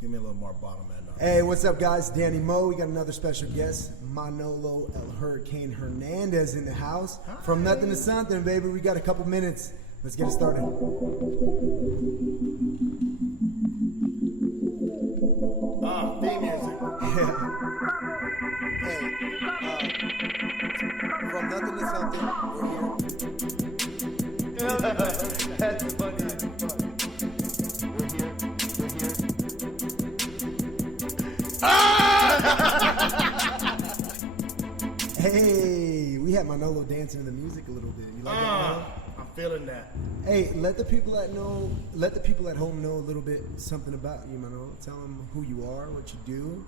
Give me a little more bottom end. Hey, what's up, guys? Danny Mo. We got another special guest, Manolo Hurricane Hernandez in the house. Hi. From nothing to something, baby. We got a couple minutes. Let's get it started. Theme music. Hey, from nothing to something, we're here. That's funny. Hey, we had Manolo dancing to the music a little bit. You like that? I'm feeling that. Hey, let the people at home know a little bit something about you, Manolo. Tell them who you are, what you do,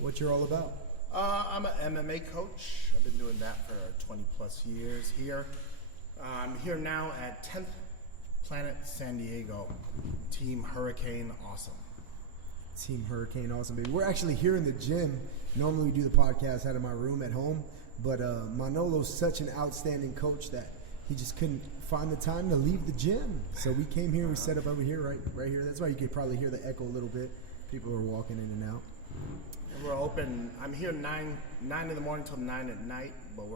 what you're all about. I'm an MMA coach. I've been doing that for 20 plus years here. I'm here now at 10th Planet San Diego. Team Hurricane Awesome. Team Hurricane Awesome, baby. We're actually here in the gym. Normally we do the podcast out of my room at home, but Manolo's such an outstanding coach that he just couldn't find the time to leave the gym. So we came here, we set up over here, right here. That's why you could probably hear the echo a little bit. People are walking in and out. We're open. I'm here 9 in the morning till 9 at night, but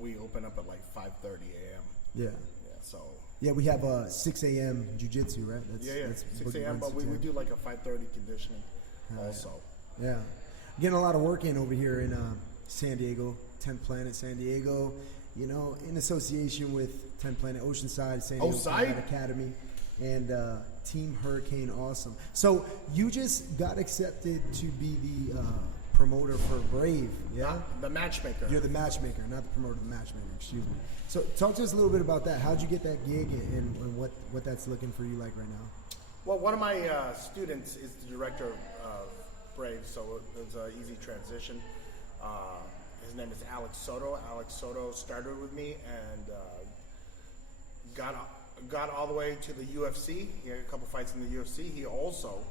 we open up at like 5:30 a.m. Yeah. So. Yeah, we have 6 a.m. jiu-jitsu, right? That's 6 a.m., but we do like a 5:30 conditioning also. Yeah. Getting a lot of work in over here in San Diego, 10th Planet San Diego, in association with 10th Planet Oceanside, San Diego Combat Academy, and Team Hurricane Awesome. So you just got accepted to be the promoter for Brave, yeah? The matchmaker. You're the matchmaker, not the promoter, the matchmaker, excuse me. So talk to us a little bit about that. How'd you get that gig and what that's looking for you like right now? Well, one of my students is the director of Brave, so it was an easy transition. His name is Alex Soto. Alex Soto started with me and got all the way to the UFC. He had a couple fights in the UFC. He also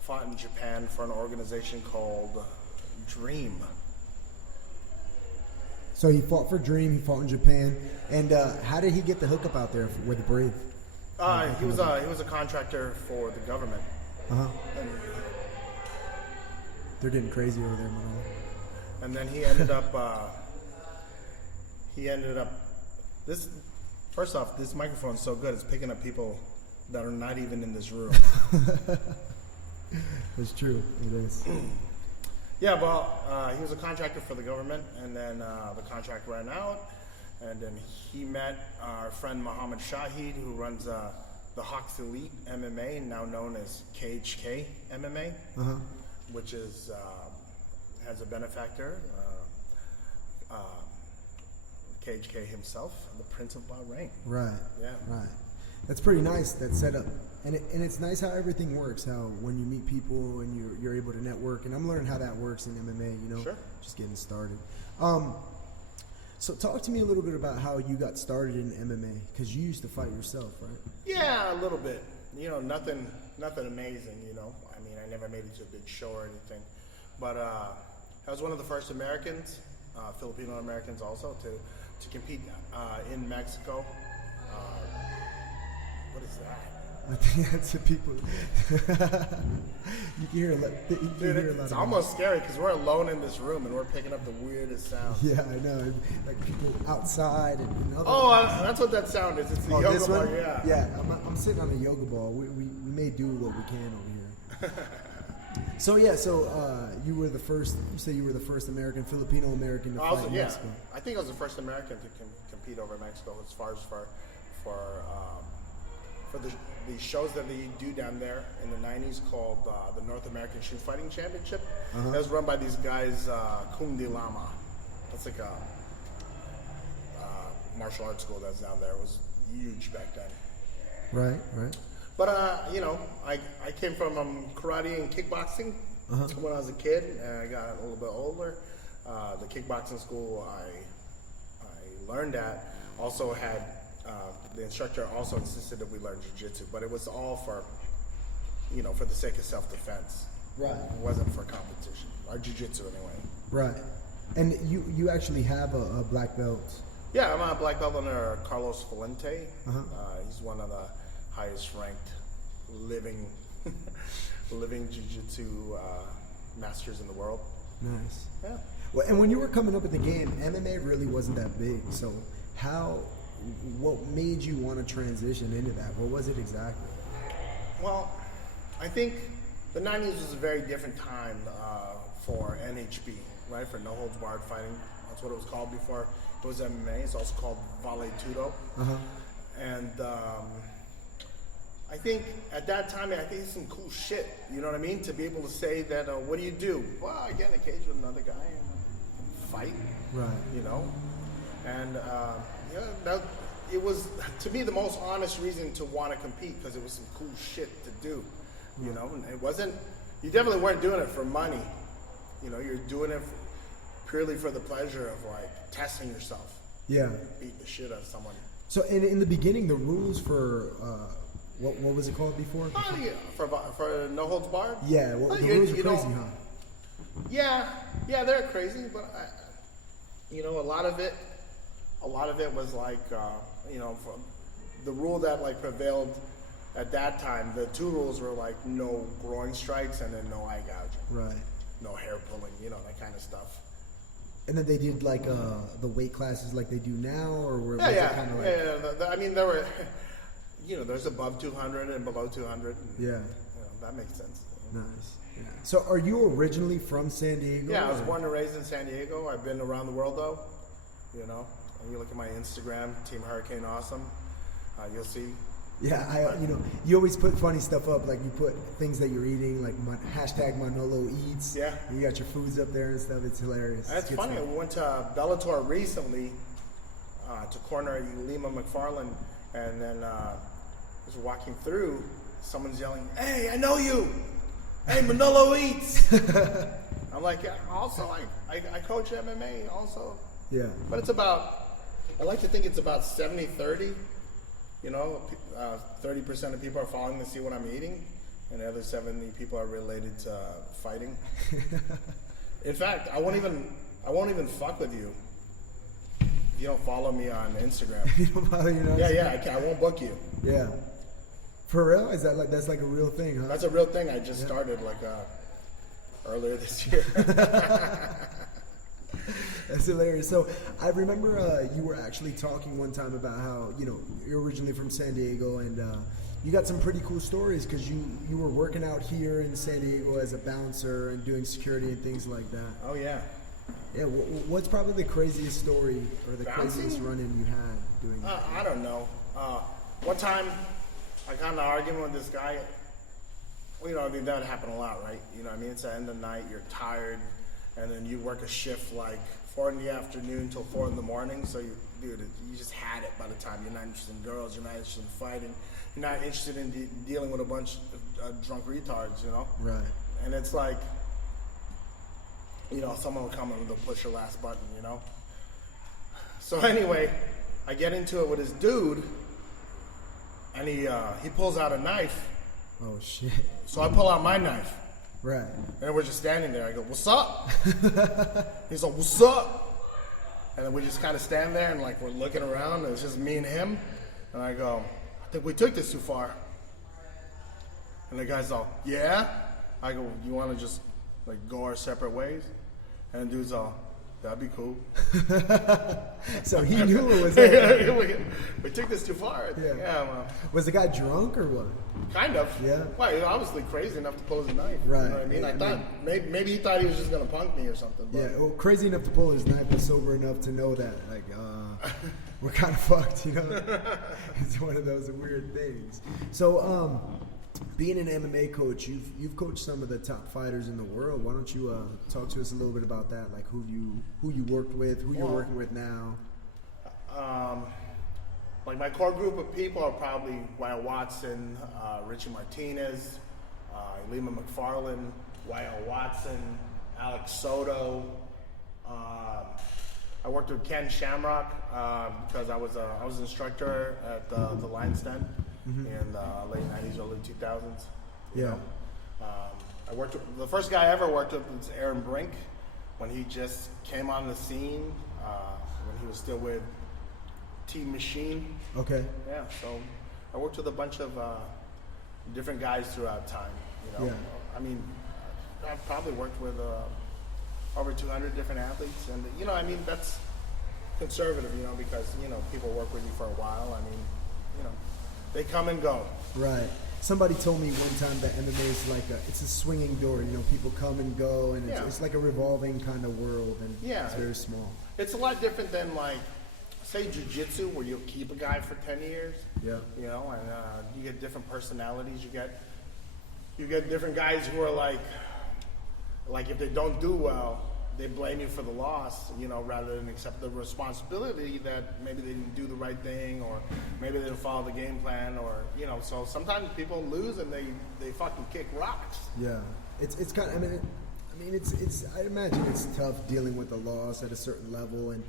fought in Japan for an organization called Dream. So he fought for Dream, he fought in Japan, and how did he get the hookup out there with the Brave? He was a contractor for the government. And they're getting crazy over there, Manolo. And then he ended up. This. First off, this microphone is so good; it's picking up people that are not even in this room. It's true. It is. Yeah, well, he was a contractor for the government, and then the contract ran out, and then he met our friend Muhammad Shahid, who runs the Hawks Elite MMA, now known as KHK MMA, which is has a benefactor, KHK himself, the Prince of Bahrain. Right. Yeah. Right. That's pretty nice, that setup. And it's nice how everything works, how when you meet people and you're able to network. And I'm learning how that works in MMA, Sure. Just getting started. So talk to me a little bit about how you got started in MMA, because you used to fight yourself, right? Yeah, a little bit. Nothing amazing, I mean, I never made it to a big show or anything. But I was one of the first Americans, Filipino Americans also, to compete in Mexico. What is that? I think that's the people. You can hear a lot. It's almost scary because we're alone in this room and we're picking up the weirdest sounds. Yeah, I know. Like people outside and other. That's what that sound is. It's the yoga ball. Yeah. Yeah, I'm sitting on a yoga ball. We may do what we can over here. So you were the first. You say you were the first Filipino American to fight in Mexico. I think I was the first American to compete over Mexico as far as for the shows that they do down there in the 90s called the North American Shoot Fighting Championship. That was run by these guys, Kung De Lama. That's like a martial arts school that's down there. It was huge back then. Right. But, I came from karate and kickboxing when I was a kid, and I got a little bit older. The kickboxing school I learned at also had, the instructor also insisted that we learn jiu-jitsu, but it was all for the sake of self-defense. Right. It wasn't for competition, or jiu-jitsu anyway. Right. And you actually have a black belt. Yeah, I'm a black belt under Carlos Valente. He's one of the highest ranked living living jiu-jitsu masters in the world. Nice. Yeah. Well, and when you were coming up in the game, MMA really wasn't that big. So what made you want to transition into that? What was it exactly? Well, I think the 90s was a very different time for NHB, right? For no holds barred fighting. That's what it was called before. It was MMA. It's also called Vale Tudo. And I think at that time, I think it's some cool shit. You know what I mean? To be able to say that, what do you do? Well, I get in a cage with another guy and fight. Right. You know? And it was, to me, the most honest reason to want to compete, because it was some cool shit to do. You know? And it wasn't, you definitely weren't doing it for money. You know, you're doing it purely for the pleasure of, like, testing yourself. Yeah. Beating the shit out of someone. So in the beginning, the rules for what was it called before? Oh, yeah. For no holds barred? Yeah, well, the rules are crazy, huh? Yeah, they're crazy, but a lot of it was like, from the rule that like prevailed at that time. The two rules were like no groin strikes and then no eye gouging, right? No hair pulling, that kind of stuff. And then they did like the weight classes like they do now, or was it kind of like? I mean, there were, there's above 200 and below 200. And, that makes sense. Nice. Yeah. So, are you originally from San Diego? Yeah, I was born and raised in San Diego. I've been around the world though. And you look at my Instagram, Team Hurricane Awesome. You'll see. Yeah, you always put funny stuff up, like you put things that you're eating, like hashtag Manolo Eats. Yeah. You got your foods up there and stuff. It's hilarious. That's funny. Stuff. We went to Bellator recently to corner Lima McFarland, and then as we're walking through, someone's yelling, "Hey, I know you! Hey, Manolo Eats!" I'm like, yeah, also, I coach MMA also. Yeah. But it's about, I like to think it's about 70-30. 30% of people are following to see what I'm eating, and the other 70 people are related to fighting. In fact, I won't even fuck with you if you don't follow me on Instagram. You don't follow you? Yeah, I won't book you. Yeah. For real? Is that that's like a real thing, huh? That's a real thing. I just started earlier this year. That's hilarious. So I remember you were actually talking one time about how you're originally from San Diego, and you got some pretty cool stories because you were working out here in San Diego as a bouncer and doing security and things like that. Oh yeah. Yeah. What's probably the craziest story or the Bouncing? craziest run-in you had doing that? I don't know. One time I got in an argument with this guy. Well, I mean, that would happen a lot, right? You know what I mean? It's the end of the night, you're tired, and then you work a shift like 4 in the afternoon till 4 in the morning. So you just had it by the time. You're not interested in girls, you're not interested in fighting, you're not interested in dealing with a bunch of drunk retards, Right. And it's like, someone will come and they'll push your last button, So anyway, I get into it with this dude, and he pulls out a knife. Oh shit. So I pull out my knife. Right. And we're just standing there. I go, "What's up?" He's like, "What's up?" And then we just kind of stand there and we're looking around, and it's just me and him. And I go, "I think we took this too far." And the guy's all, "Yeah?" I go, "You want to just go our separate ways?" And the dude's all, "That'd be cool." So he knew it was we took this too far. Yeah. Well, was the guy drunk or what? Kind of. Yeah. Well, he was obviously crazy enough to pull his knife. Right. You know what I mean? I thought maybe he thought he was just gonna punk me or something. But. Yeah. Well, crazy enough to pull his knife, but sober enough to know that we're kind of fucked. It's one of those weird things. So, being an MMA coach, you've coached some of the top fighters in the world. Why don't you talk to us a little bit about that? Like who you worked with, who you're working with now. My core group of people are probably Wyatt Watson, Richie Martinez, Lima McFarland, Wyatt Watson, Alex Soto. I worked with Ken Shamrock because I was an instructor at the Lion's Den in the late 90s, early 2000s. Yeah. I worked with, the first guy I ever worked with was Aaron Brink when he just came on the scene, when he was still with Team Machine. Okay. Yeah, so I worked with a bunch of different guys throughout time, Yeah. I mean, I've probably worked with over 200 different athletes, and I mean, that's conservative, because people work with you for a while. I mean, they come and go. Right. Somebody told me one time that MMA is like it's a swinging door. People come and go, and it's like a revolving kind of world, and it's very small. It's a lot different than like, say, jiu-jitsu, where you'll keep a guy for 10 years. Yeah. And you get different personalities. You get different guys who are like if they don't do well, they blame you for the loss, rather than accept the responsibility that maybe they didn't do the right thing, or maybe they didn't follow the game plan, or so sometimes people lose and they fucking kick rocks. Yeah, it's kind of. I mean, it's. I imagine it's tough dealing with the loss at a certain level, and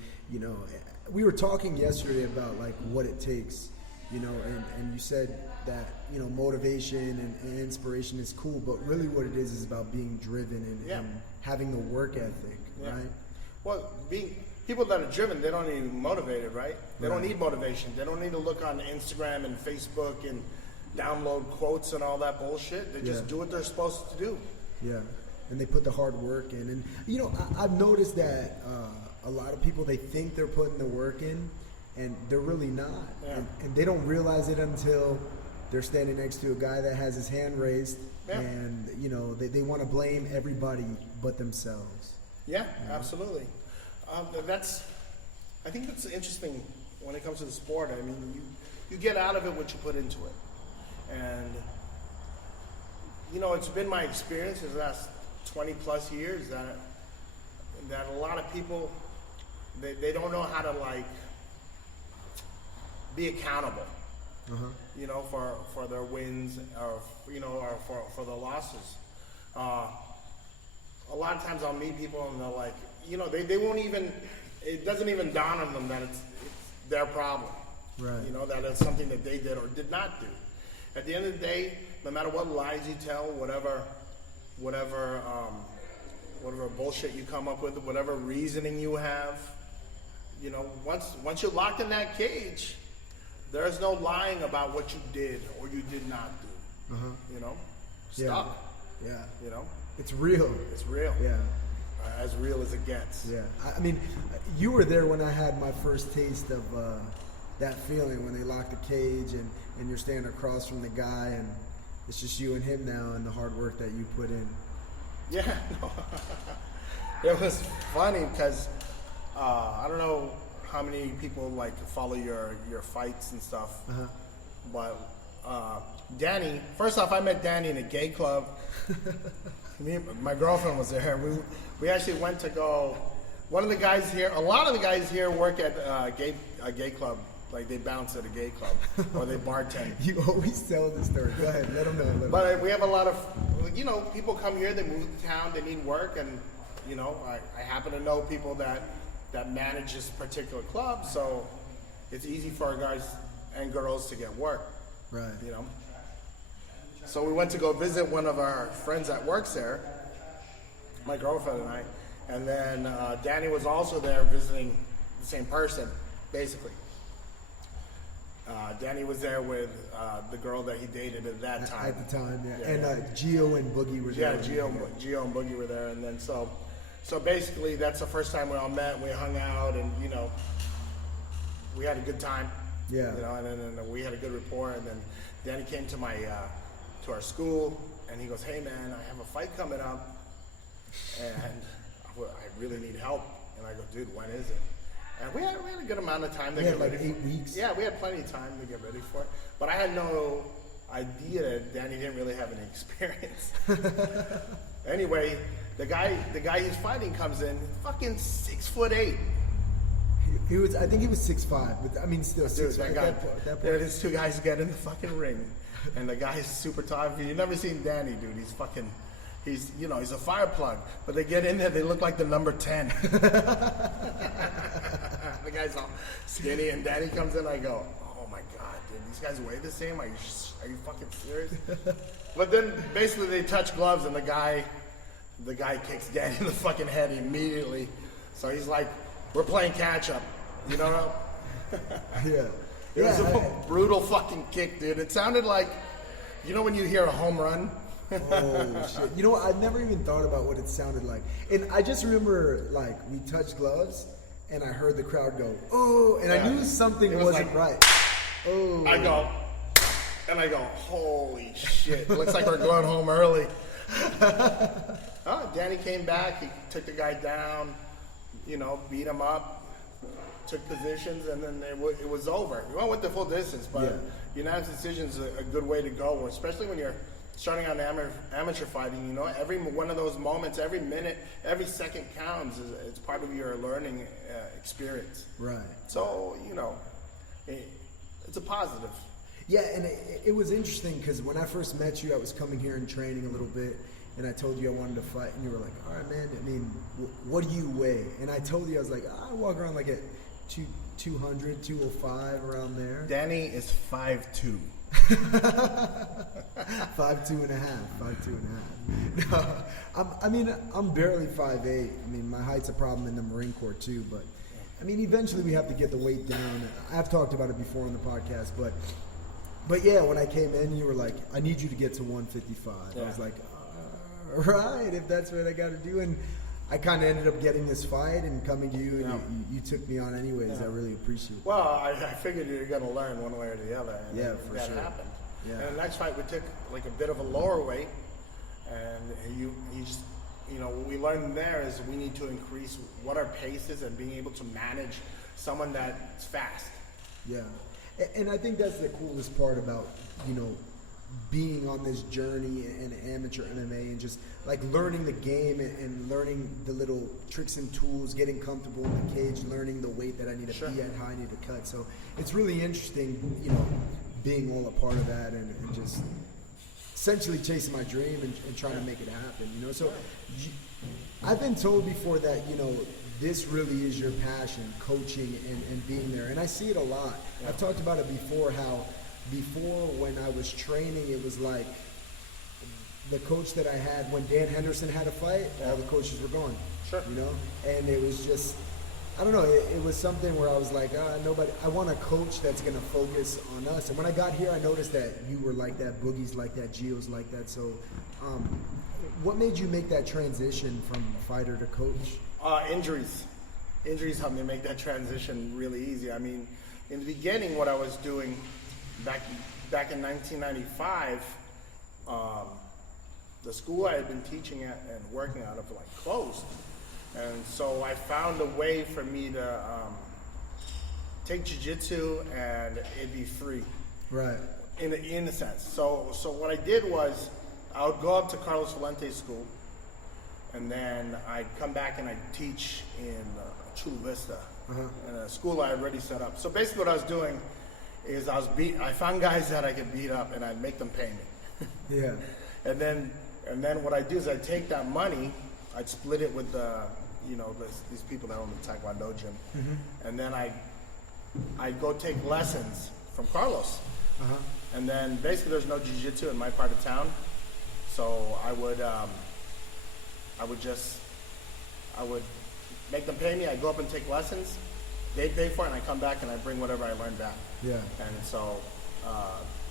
we were talking yesterday about like what it takes, and you said that motivation and inspiration is cool, but really what it is about being driven and having the work ethic, right? Well, people that are driven, they don't need motivated, right? They don't need motivation. They don't need to look on Instagram and Facebook and download quotes and all that bullshit. They just do what they're supposed to do. Yeah, and they put the hard work in. And I've noticed that a lot of people, they think they're putting the work in, and they're really not. Yeah. And they don't realize it until they're standing next to a guy that has his hand raised, and they want to blame everybody but themselves. Yeah, absolutely. I think that's interesting when it comes to the sport. I mean, you get out of it what you put into it, and it's been my experience in the last 20 plus years that a lot of people they don't know how to like be accountable. For their wins or for their losses. A lot of times I'll meet people and they're like, they won't even. It doesn't even dawn on them that it's their problem. Right. That it's something that they did or did not do. At the end of the day, no matter what lies you tell, whatever bullshit you come up with, whatever reasoning you have, once you're locked in that cage, there's no lying about what you did or you did not do. Stop. Yeah. It's It's real. Yeah. As real as it gets. Yeah. I mean, you were there when I had my first taste of that feeling when they lock the cage and you're standing across from the guy and it's just you and him now and the hard work that you put in. Yeah. No. It was funny because I don't know how many people like follow your fights and stuff, but Danny. First off, I met Danny in a gay club. My girlfriend was there. We actually went to go. One of the guys here, a lot of the guys here work at a gay club. Like they bounce at a gay club or they bartend. You always tell the story. Go ahead, let them know. But we have a lot of, people come here. They move to town. They need work, and I happen to know people that manage this particular club, so it's easy for our guys and girls to get work. Right. So we went to go visit one of our friends that works there, my girlfriend and I, and then Danny was also there visiting the same person, basically. Danny was there with the girl that he dated at that time. At the time, yeah. And Gio and Boogie were there. Yeah, Gio and Boogie were there, and then so basically that's the first time we all met. We hung out, and we had a good time. Yeah. And then we had a good rapport, and then Danny came to to our school, and he goes, "Hey man, I have a fight coming up, and I really need help." And I go, "Dude, when is it?" And we had a good amount of time to get ready. 8 weeks. Yeah, we had plenty of time to get ready for it. But I had no idea that Danny didn't really have any experience. Anyway, the guy he's fighting comes in, fucking 6'8". He was. I think he was 6'5", but I mean, still Dude, 6'5". that guy. That These two guys get in the fucking ring, and the guy's super tall. You've never seen Danny, dude. He's fucking. He's a fire plug. But they get in there, they look like the number 10. The guy's all skinny, and Danny comes in. I go, "Oh my god, dude, these guys weigh the same? Are you fucking serious?" But then basically they touch gloves, and the guy kicks Danny in the fucking head immediately. So he's like, "We're playing catch up," Yeah. It was a brutal fucking kick, dude. It sounded like, when you hear a home run, Oh shit! You know what? I never even thought about what it sounded like, and I just remember like we touched gloves, and I heard the crowd go, "Oh!" and I knew something wasn't right. Oh! I go, holy shit! Looks like we're going home early. Danny came back. He took the guy down. You know, beat him up. Took positions, and then it was over. We went with the full distance, but unanimous decision is a good way to go, especially when you're starting out amateur fighting. You know, every one of those moments, every minute, every second counts. It's part of your learning experience. Right. So, you know, it's a positive. Yeah, and it was interesting because when I first met you, I was coming here and training a little bit, and I told you I wanted to fight, and you were like, all right, man, I mean, what do you weigh? And I told you, I was like, I walk around like at 200, 205, around there. Danny is 5'2". 5'2" and a half. No, I'm barely 5'8". I mean, my height's a problem in the Marine Corps too, but I mean, eventually we have to get the weight down. I've talked about it before on the podcast, but yeah, when I came in, you were like, I need you to get to 155. I was like, all right, if that's what I got to do. And I kind of ended up getting this fight and coming to you, and you took me on anyways. I really appreciate it. Well, I figured you were going to learn one way or the other. And for that sure. happened. Yeah. And the next fight, we took like a bit of a lower weight, and you just, you know, what we learned there is we need to increase what our pace is and being able to manage someone that's fast. Yeah, and I think that's the coolest part about, you know, being on this journey in amateur MMA and just like learning the game and learning the little tricks and tools, getting comfortable in the cage, learning the weight that I need to be at, how I need to cut. So it's really interesting, you know, being all a part of that and just essentially chasing my dream and trying to make it happen, you know. So I've been told before that, you know, this really is your passion, coaching and being there. And I see it a lot. I've talked about it before, how before when I was training, it was like the coach that I had when Dan Henderson had a fight, all the coaches were gone. Sure. You know? And it was just, I don't know, it was something where I was like, I want a coach that's going to focus on us. And when I got here, I noticed that you were like that, Boogie's like that, Gio's like that. So what made you make that transition from fighter to coach? Injuries. Injuries helped me make that transition really easy. I mean, in the beginning, what I was doing back in 1995, the school I had been teaching at and working out of like closed, and so I found a way for me to take jiu-jitsu and it'd be free, right? In a sense. So what I did was I would go up to Carlos Valente's school, and then I'd come back and I'd teach in Chula Vista, in a school I had already set up. So basically, what I was doing is I found guys that I could beat up, and I'd make them pay me. Yeah. And then what I do is I take that money, I'd split it with these people that own the Taekwondo gym, and then I'd go take lessons from Carlos. And then basically there's no jiu-jitsu in my part of town, so I would make them pay me. I'd go up and take lessons. They pay for it, and I come back and I bring whatever I learned back. Yeah. And so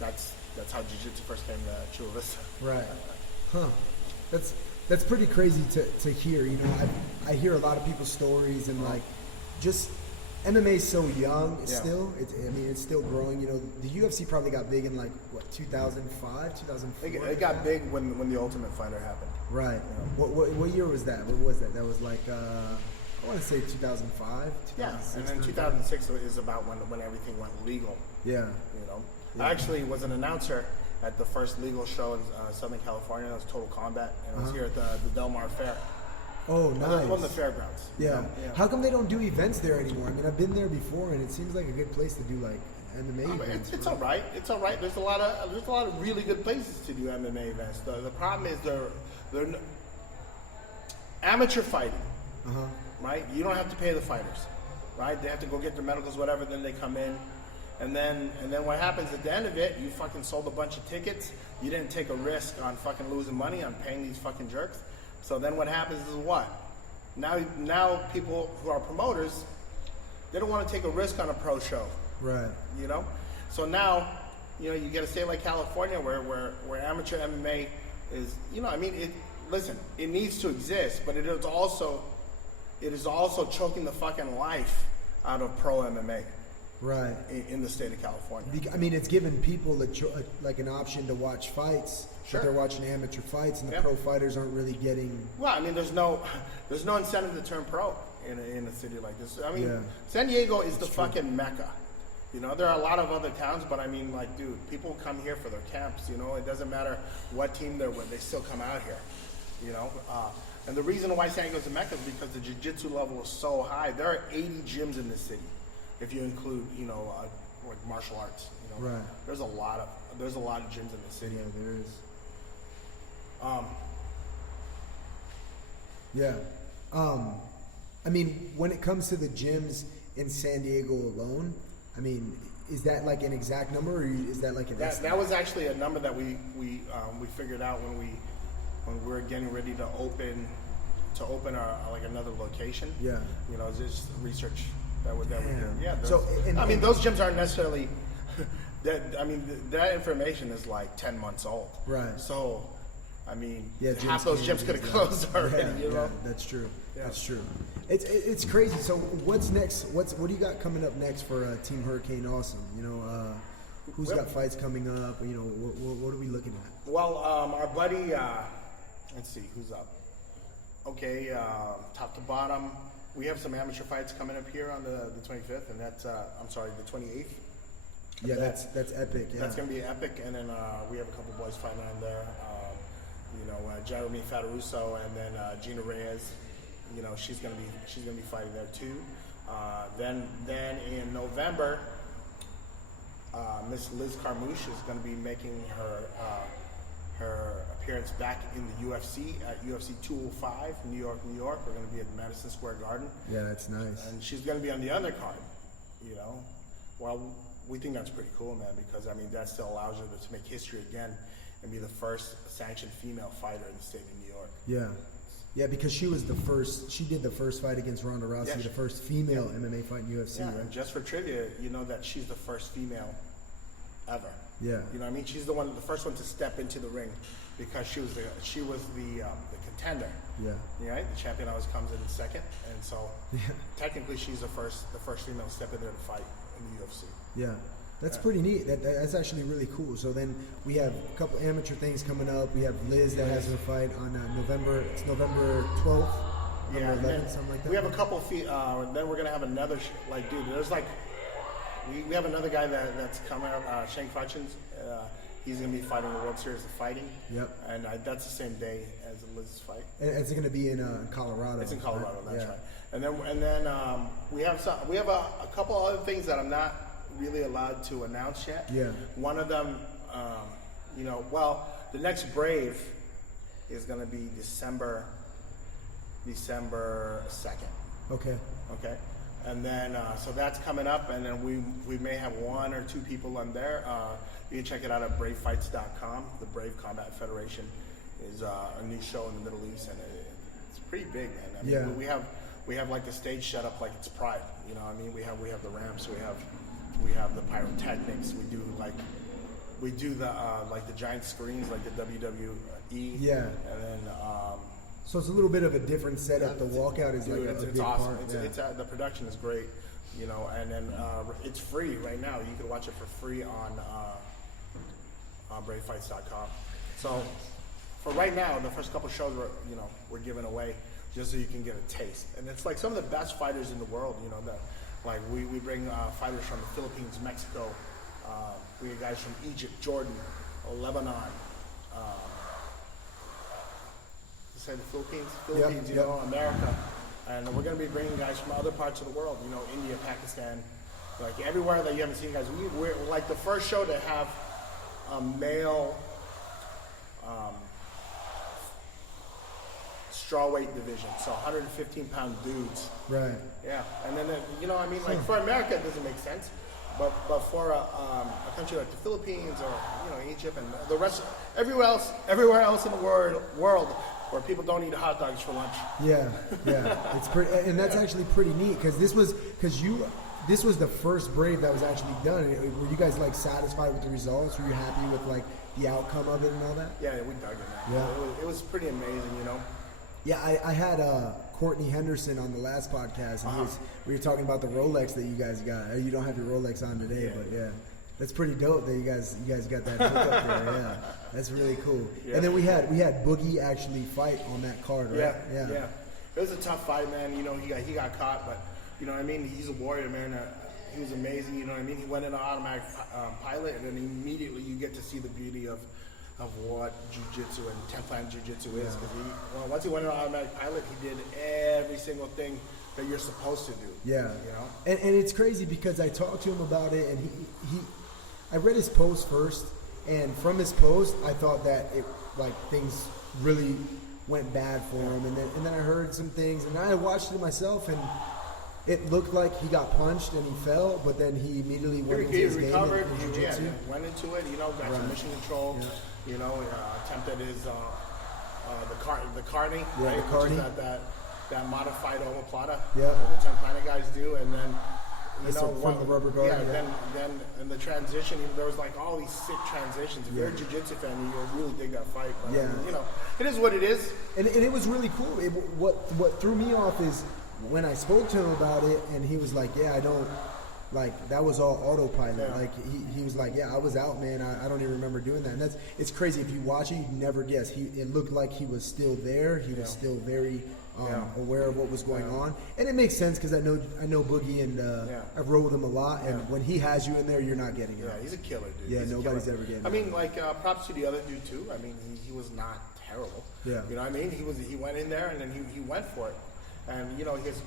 that's how jiu-jitsu first came to Chula Vista. Right. Huh. That's pretty crazy to hear. You know, I hear a lot of people's stories and like just MMA is so young still. It's still growing. You know, the UFC probably got big in like what 2005, 2004. It got big when the Ultimate Fighter happened. Right. You know? What year was that? What was that? That was like I want to say 2005. Yeah, and then 2006 is about when everything went legal. Yeah. You know, I actually was an announcer at the first legal show in Southern California. That was Total Combat, and it was here at the Del Mar Fair. Oh, nice. One of the fairgrounds. Yeah. You know? Yeah. How come they don't do events there anymore? I mean, I've been there before, and it seems like a good place to do like MMA events. It's all right. It's all right. There's a lot of really good places to do MMA events. The problem is they're amateur fighting. Right? You don't have to pay the fighters. Right? They have to go get their medicals, whatever. Then they come in. And then what happens at the end of it, you fucking sold a bunch of tickets. You didn't take a risk on fucking losing money on paying these fucking jerks. So then what happens is what? Now people who are promoters, they don't want to take a risk on a pro show. Right. You know? So now, you know, you get a state like California where amateur MMA is, you know, I mean, listen, it needs to exist, but it is also choking the fucking life out of pro MMA. Right. In the state of California. I mean, it's given people like an option to watch fights, Sure. but they're watching amateur fights, and the Yeah. pro fighters aren't really getting. Well, I mean, there's no incentive to turn pro in a city like this. I mean, Yeah. San Diego is the fucking mecca. You know, there are a lot of other towns, but I mean, like, dude, people come here for their camps. You know, it doesn't matter what team they're with; they still come out here. You know, and the reason why San Diego's a mecca is because the jiu-jitsu level is so high. There are 80 gyms in this city, if you include, you know, like martial arts. You know, Right. There's a lot of gyms in the city. Yeah, there is. Yeah. I mean, when it comes to the gyms in San Diego alone, I mean, is that like an exact number, or is that like an estimate? That was actually a number that we figured out when we were getting ready to open our like another location. Yeah. You know, just research that we did. Yeah. So, I mean, those gyms aren't necessarily. That information is like 10 months old. Right. So, I mean, Yeah, half those gyms could have closed already. Yeah, you know. that's true. Yeah. That's true. It's crazy. So what's next? What do you got coming up next for Team Hurricane Awesome? You know, who's got fights coming up? You know, what are we looking at? Well, our buddy, let's see, who's up? Okay, top to bottom, we have some amateur fights coming up here on the 25th, and that's, I'm sorry, the 28th. Yeah, that's epic. Yeah. That's going to be epic, and then we have a couple boys fighting on there. You know, Jeremy Fataruso, and then Gina Reyes. You know, she's gonna be fighting there too. Then in November, Miss Liz Carmouche is going to be making her appearance back in the UFC at UFC 205, New York. We're going to be at Madison Square Garden. Yeah, that's nice. And she's going to be on the undercard. You know, well, we think that's pretty cool, man, because I mean that still allows her to make history again and be the first sanctioned female fighter in the state of New York. Yeah. Yeah, because she was the first. She did the first fight against Ronda Rousey, Yeah, the first female MMA fight in UFC. Yeah, right? and just for trivia, you know that she's the first female ever. Yeah. You know what I mean? She's the first one to step into the ring because she was the contender. Yeah. Right? The champion always comes in second, and so Yeah. technically she's the first female to step in there to fight in the UFC. Yeah. That's pretty neat. That's actually really cool. So then we have a couple amateur things coming up. We have Liz that has her fight on November 12th, Yeah, and 11th, then something like that. we have a couple. Then we're gonna have another. Dude, there's like we have another guy that's coming up. Shank Hutchins. He's gonna be fighting the World Series of Fighting. Yep. And that's the same day as Liz's fight. And it's going to be in Colorado. It's in Colorado. right? That's Yeah. right. And then we have a couple other things that I'm not really allowed to announce yet. Yeah. One of them, the next Brave is going to be December 2nd. Okay. Okay. And then, so that's coming up, and then we may have one or two people on there. You can check it out at bravefights.com. The Brave Combat Federation is a new show in the Middle East, and it's pretty big, man. I mean, Yeah. we have like the stage set up like it's Pride. You know what I mean? We have the ramps, we have the pyrotechnics. We do the like the giant screens like the WWE. Yeah. And then So it's a little bit of a different setup. The walkout is dude, like a it's big awesome. part. The production is great, you know, and then it's free right now. You can watch it for free on bravefights.com. So for right now, the first couple shows we're giving away just so you can get a taste. And it's like some of the best fighters in the world, you know, that like we bring fighters from the Philippines, Mexico, we get guys from Egypt, Jordan, Lebanon, say the Philippines, you know, America. And we're going to be bringing guys from other parts of the world, you know, India, Pakistan, like everywhere that you haven't seen guys. We're like the first show to have a male strawweight division, so 115-pound dudes. Right. Yeah, and then you know, I mean, like for America, it doesn't make sense, but for a country like the Philippines or you know Egypt and the rest, everywhere else in the world where people don't eat hot dogs for lunch. Yeah. It's pretty, and that's actually pretty neat because this was the first Brave that was actually done. Were you guys like satisfied with the results? Were you happy with like the outcome of it and all that? Yeah, we dug it, man. Yeah. It was pretty amazing, you know. Yeah, I had Courtney Henderson on the last podcast, and we were talking about the Rolex that you guys got. You don't have your Rolex on today, but yeah. That's pretty dope that you guys got that hook up there. Yeah, that's really cool. Yeah. And then we had Boogie actually fight on that card, right? Yeah. It was a tough fight, man. You know, he got caught, but you know what I mean. He's a warrior, man. He was amazing. You know what I mean. He went in an automatic pilot, and then immediately you get to see the beauty of what jiu-jitsu and 10 Planet Jiu-Jitsu is. Because once he went in an automatic pilot, he did every single thing that you're supposed to do. Yeah. You know. And it's crazy because I talked to him about it, and I read his post first, and from his post, I thought that things really went bad for him, and then I heard some things, and I watched it myself, and it looked like he got punched and he fell, but then he immediately went into his recovered, game in jiu-jitsu. Went into it, you know, got some mission control, you know, attempted his the carny, right? The carny. Which is that modified omoplata, yeah, the 10 Planet guys do, and then you know, from the rubber guard. Yeah, then in the transition, there was like all these sick transitions. If you're a jiu-jitsu fan, you'll really dig that fight. But, you know, it is what it is. And it was really cool. What threw me off is when I spoke to him about it, and he was like, "Yeah, I don't like that was all autopilot." Yeah. Like he was like, "Yeah, I was out, man. I don't even remember doing that." And it's crazy. If you watch it, you'd never guess. It looked like he was still there. He was still very aware of what was going on, and it makes sense because I know Boogie, and I've rolled with him a lot. And when he has you in there, you're not getting it. Yeah, he's a killer, dude. Yeah, nobody's ever getting it. I mean, like props to the other dude too. I mean, he was not terrible. Yeah, you know what I mean. He went in there and then he went for it, and you know he has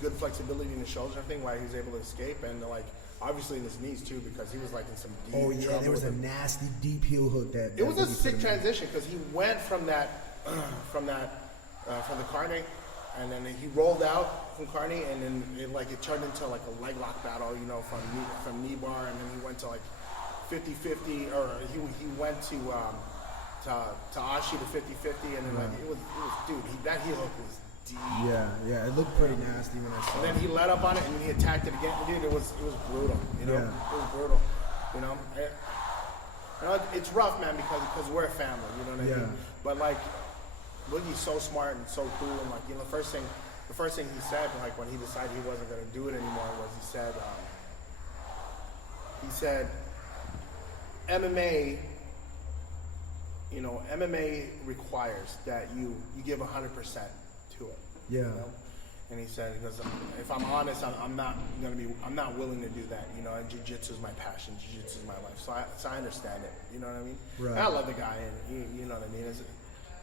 good flexibility in his shoulders and everything, why he was able to escape, and like obviously in his knees too, because he was like in some deep trouble. There was a nasty deep heel hook that. It was a sick transition because he went from the carne, and then he rolled out from carne, and then it turned into like a leg lock battle, you know, from knee bar, and then he went to like 50-50, or he went to Ashi to 50-50, and then like it was dude, that heel hook was deep. Yeah, it looked pretty nasty when I saw it. And then he let up on it, and then he attacked it again. Dude, it was brutal, you know. It was brutal, you know. It's rough, man, because we're a family, you know what I mean. But like, Boogie's so smart and so cool, and like, you know, the first thing he said, like when he decided he wasn't going to do it anymore, was he said MMA, you know, MMA requires that you give 100% to it. Yeah. You know? And he said, because if I'm honest, I'm not willing to do that. You know, and jiu-jitsu is my passion. Jiu-jitsu is my life. So I understand it. You know what I mean? Right. And I love the guy, and you know what I mean.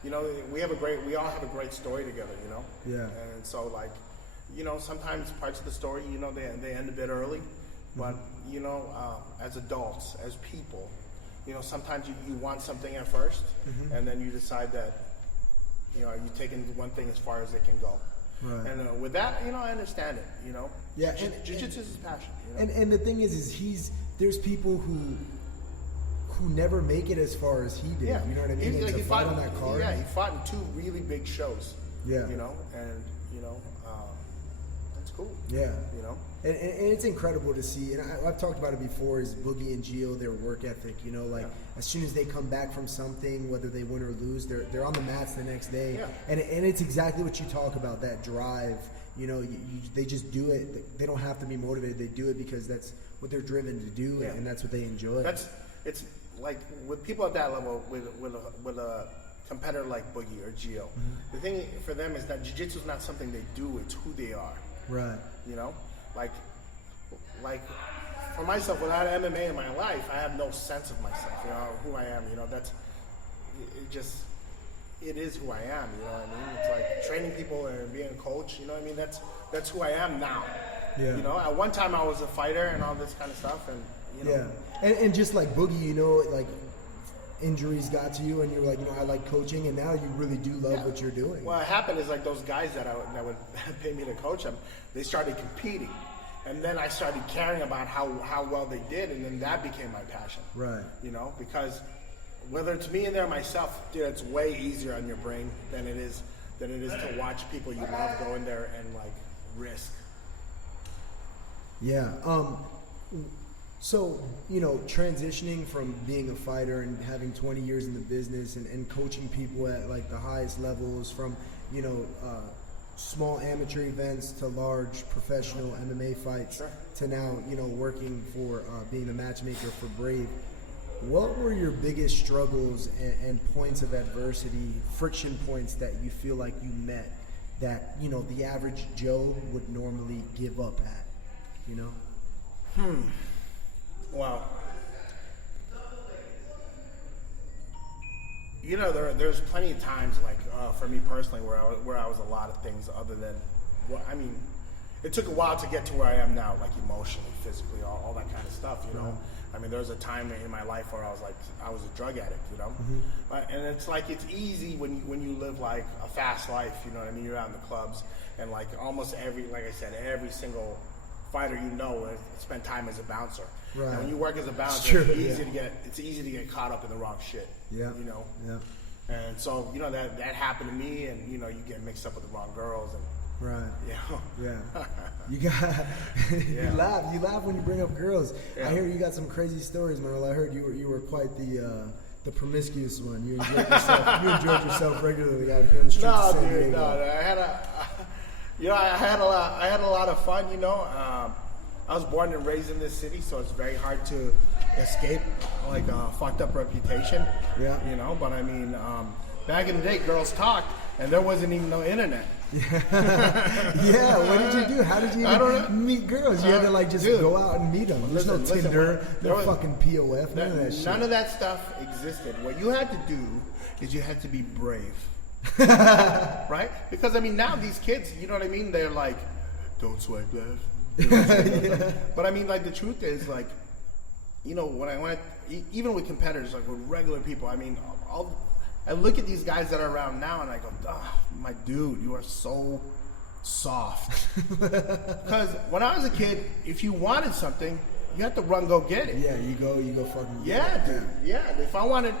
You know, we all have a great story together, you know? Yeah. And so, like, you know, sometimes parts of the story, you know, they end a bit early. But, you know, as adults, as people, you know, sometimes you want something at first, and then you decide that, you know, you're taking one thing as far as it can go. Right. And with that, you know, I understand it, you know? Yeah. Jiu-jitsu is his passion. You know? And the thing is there's people who never make it as far as he did. Yeah. You know what I mean? He fought on that card. Yeah, he fought in 2 really big shows. Yeah. You know, and you know, that's cool. Yeah. You know, and it's incredible to see. And I've talked about it before. Is Boogie and Gio, their work ethic. You know, like as soon as they come back from something, whether they win or lose, they're on the mats the next day. Yeah. And it's exactly what you talk about, that drive. You know, they just do it. They don't have to be motivated. They do it because that's what they're driven to do, and that's what they enjoy. It's like with people at that level, with a competitor like Boogie or Gio, the thing for them is that jiu-jitsu is not something they do; it's who they are. Right. You know, like for myself, without MMA in my life, I have no sense of myself. You know who I am. You know it is who I am. You know what I mean? It's like training people and being a coach. You know what I mean? That's who I am now. Yeah. You know, at one time I was a fighter and all this kind of stuff, and you know. Yeah. And just like Boogie, you know, like injuries got to you, and you're like, you know, I like coaching, and now you really do love what you're doing. What happened is like those guys that would pay me to coach them, they started competing, and then I started caring about how well they did, and then that became my passion. Right. You know, because whether it's me in there myself, dude, it's way easier on your brain than it is to watch people you love go in there and like risk. Yeah. So, transitioning from being a fighter and having 20 years in the business and coaching people at like the highest levels from, small amateur events to large professional MMA fights to now, working for being the matchmaker for Brave. What were your biggest struggles and points of adversity, friction points that you feel like you met that, the average Joe would normally give up at, Wow. There's plenty of times, like for me personally, where I was a lot of things other than, it took a while to get to where I am now, like emotionally, physically, all that kind of stuff, there was a time in my life where I was a drug addict, and it's like, it's easy when you live like a fast life, you're out in the clubs, and like almost every single fighter spend time as a bouncer. Right. And when you work as a bouncer, it's easy to get caught up in the wrong shit. Yeah. Yeah. And so that happened to me, and you get mixed up with the wrong girls, and right. Yeah. You got you laugh when you bring up girls. Yeah. I hear you got some crazy stories, Manolo. I heard you were quite the promiscuous one. You enjoyed yourself regularly out here in the streets of San Diego. No, I had a lot of fun. I was born and raised in this city, so it's very hard to escape like a fucked up reputation. Yeah. But back in the day, girls talked, and there wasn't even no internet. Yeah. What did you do? How did you meet girls? You had to just go out and meet them. There's no Tinder, no fucking POF, none of that shit. None of that stuff existed. What you had to do is you had to be brave. Right? Because now these kids, they're like, don't swipe left. But the truth is, like, when even with competitors, like with regular people, I look at these guys that are around now and I go, oh, my dude, you are so soft. Because when I was a kid, if you wanted something, you had to run, go get it. Yeah, you go fucking get yeah, it. Dude. Yeah, if I wanted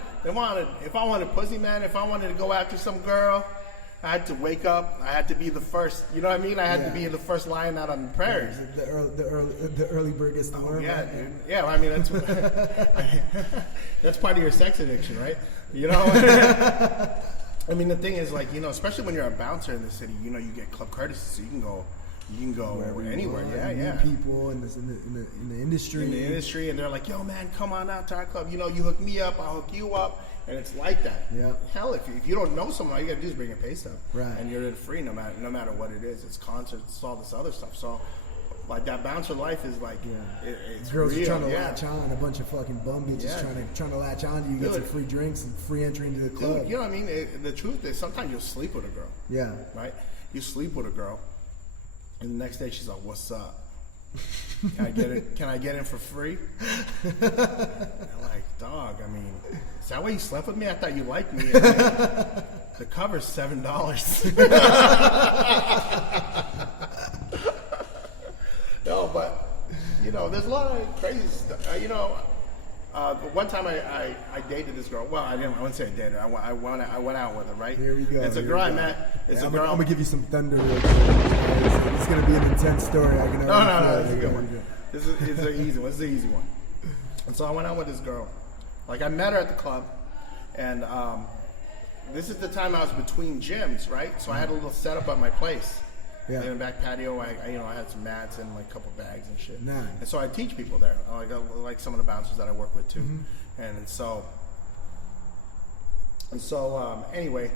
pussy, man, if I wanted to go after some girl, I had to wake up. I had to be the first. You know what I mean? I had to be the first lion out on the prairies. The early bird gets the worm. Yeah, right? Dude. Yeah, that's that's part of your sex addiction, right? The thing is, like, especially when you're a bouncer in the city, you get club courtesy, so you can go anywhere. Yeah. People in the industry. In the industry, and they're like, yo, man, come on out to our club. You hook me up, I'll hook you up. And it's like that. Yeah. Hell, if you don't know someone, all you gotta do is bring a pay stub. Right. And you're in free no matter what it is. It's concerts, it's all this other stuff. So, like, that bouncer life is like, it's girls real. Are trying to latch on, a bunch of fucking bum bitches trying to latch on to you, get some free drinks and free entry into the club. Dude, you know what I mean? The truth is, sometimes you'll sleep with a girl. Yeah. Right? You sleep with a girl, and the next day she's like, what's up? Can I get in for free? I'm like, dog, is that why you slept with me? I thought you liked me. The cover's $7. No, but there's a lot of crazy stuff. One time I dated this girl. Well, I wouldn't say I dated her. I went out with her, right? Here we go. It's a girl I met. It's a girl. I'm gonna give you some thunder real quick. It's gonna be an intense story. I can No, it's a good one. It's an easy one. It's the easy one. And so I went out with this girl. Like, I met her at the club, and this is the time I was between gyms, right? So I had a little setup at my place. Yeah. In the back patio, I had some mats and like a couple bags and shit. Nice. And so I teach people there, like some of the bouncers that I work with too. Mm-hmm. And so anyway,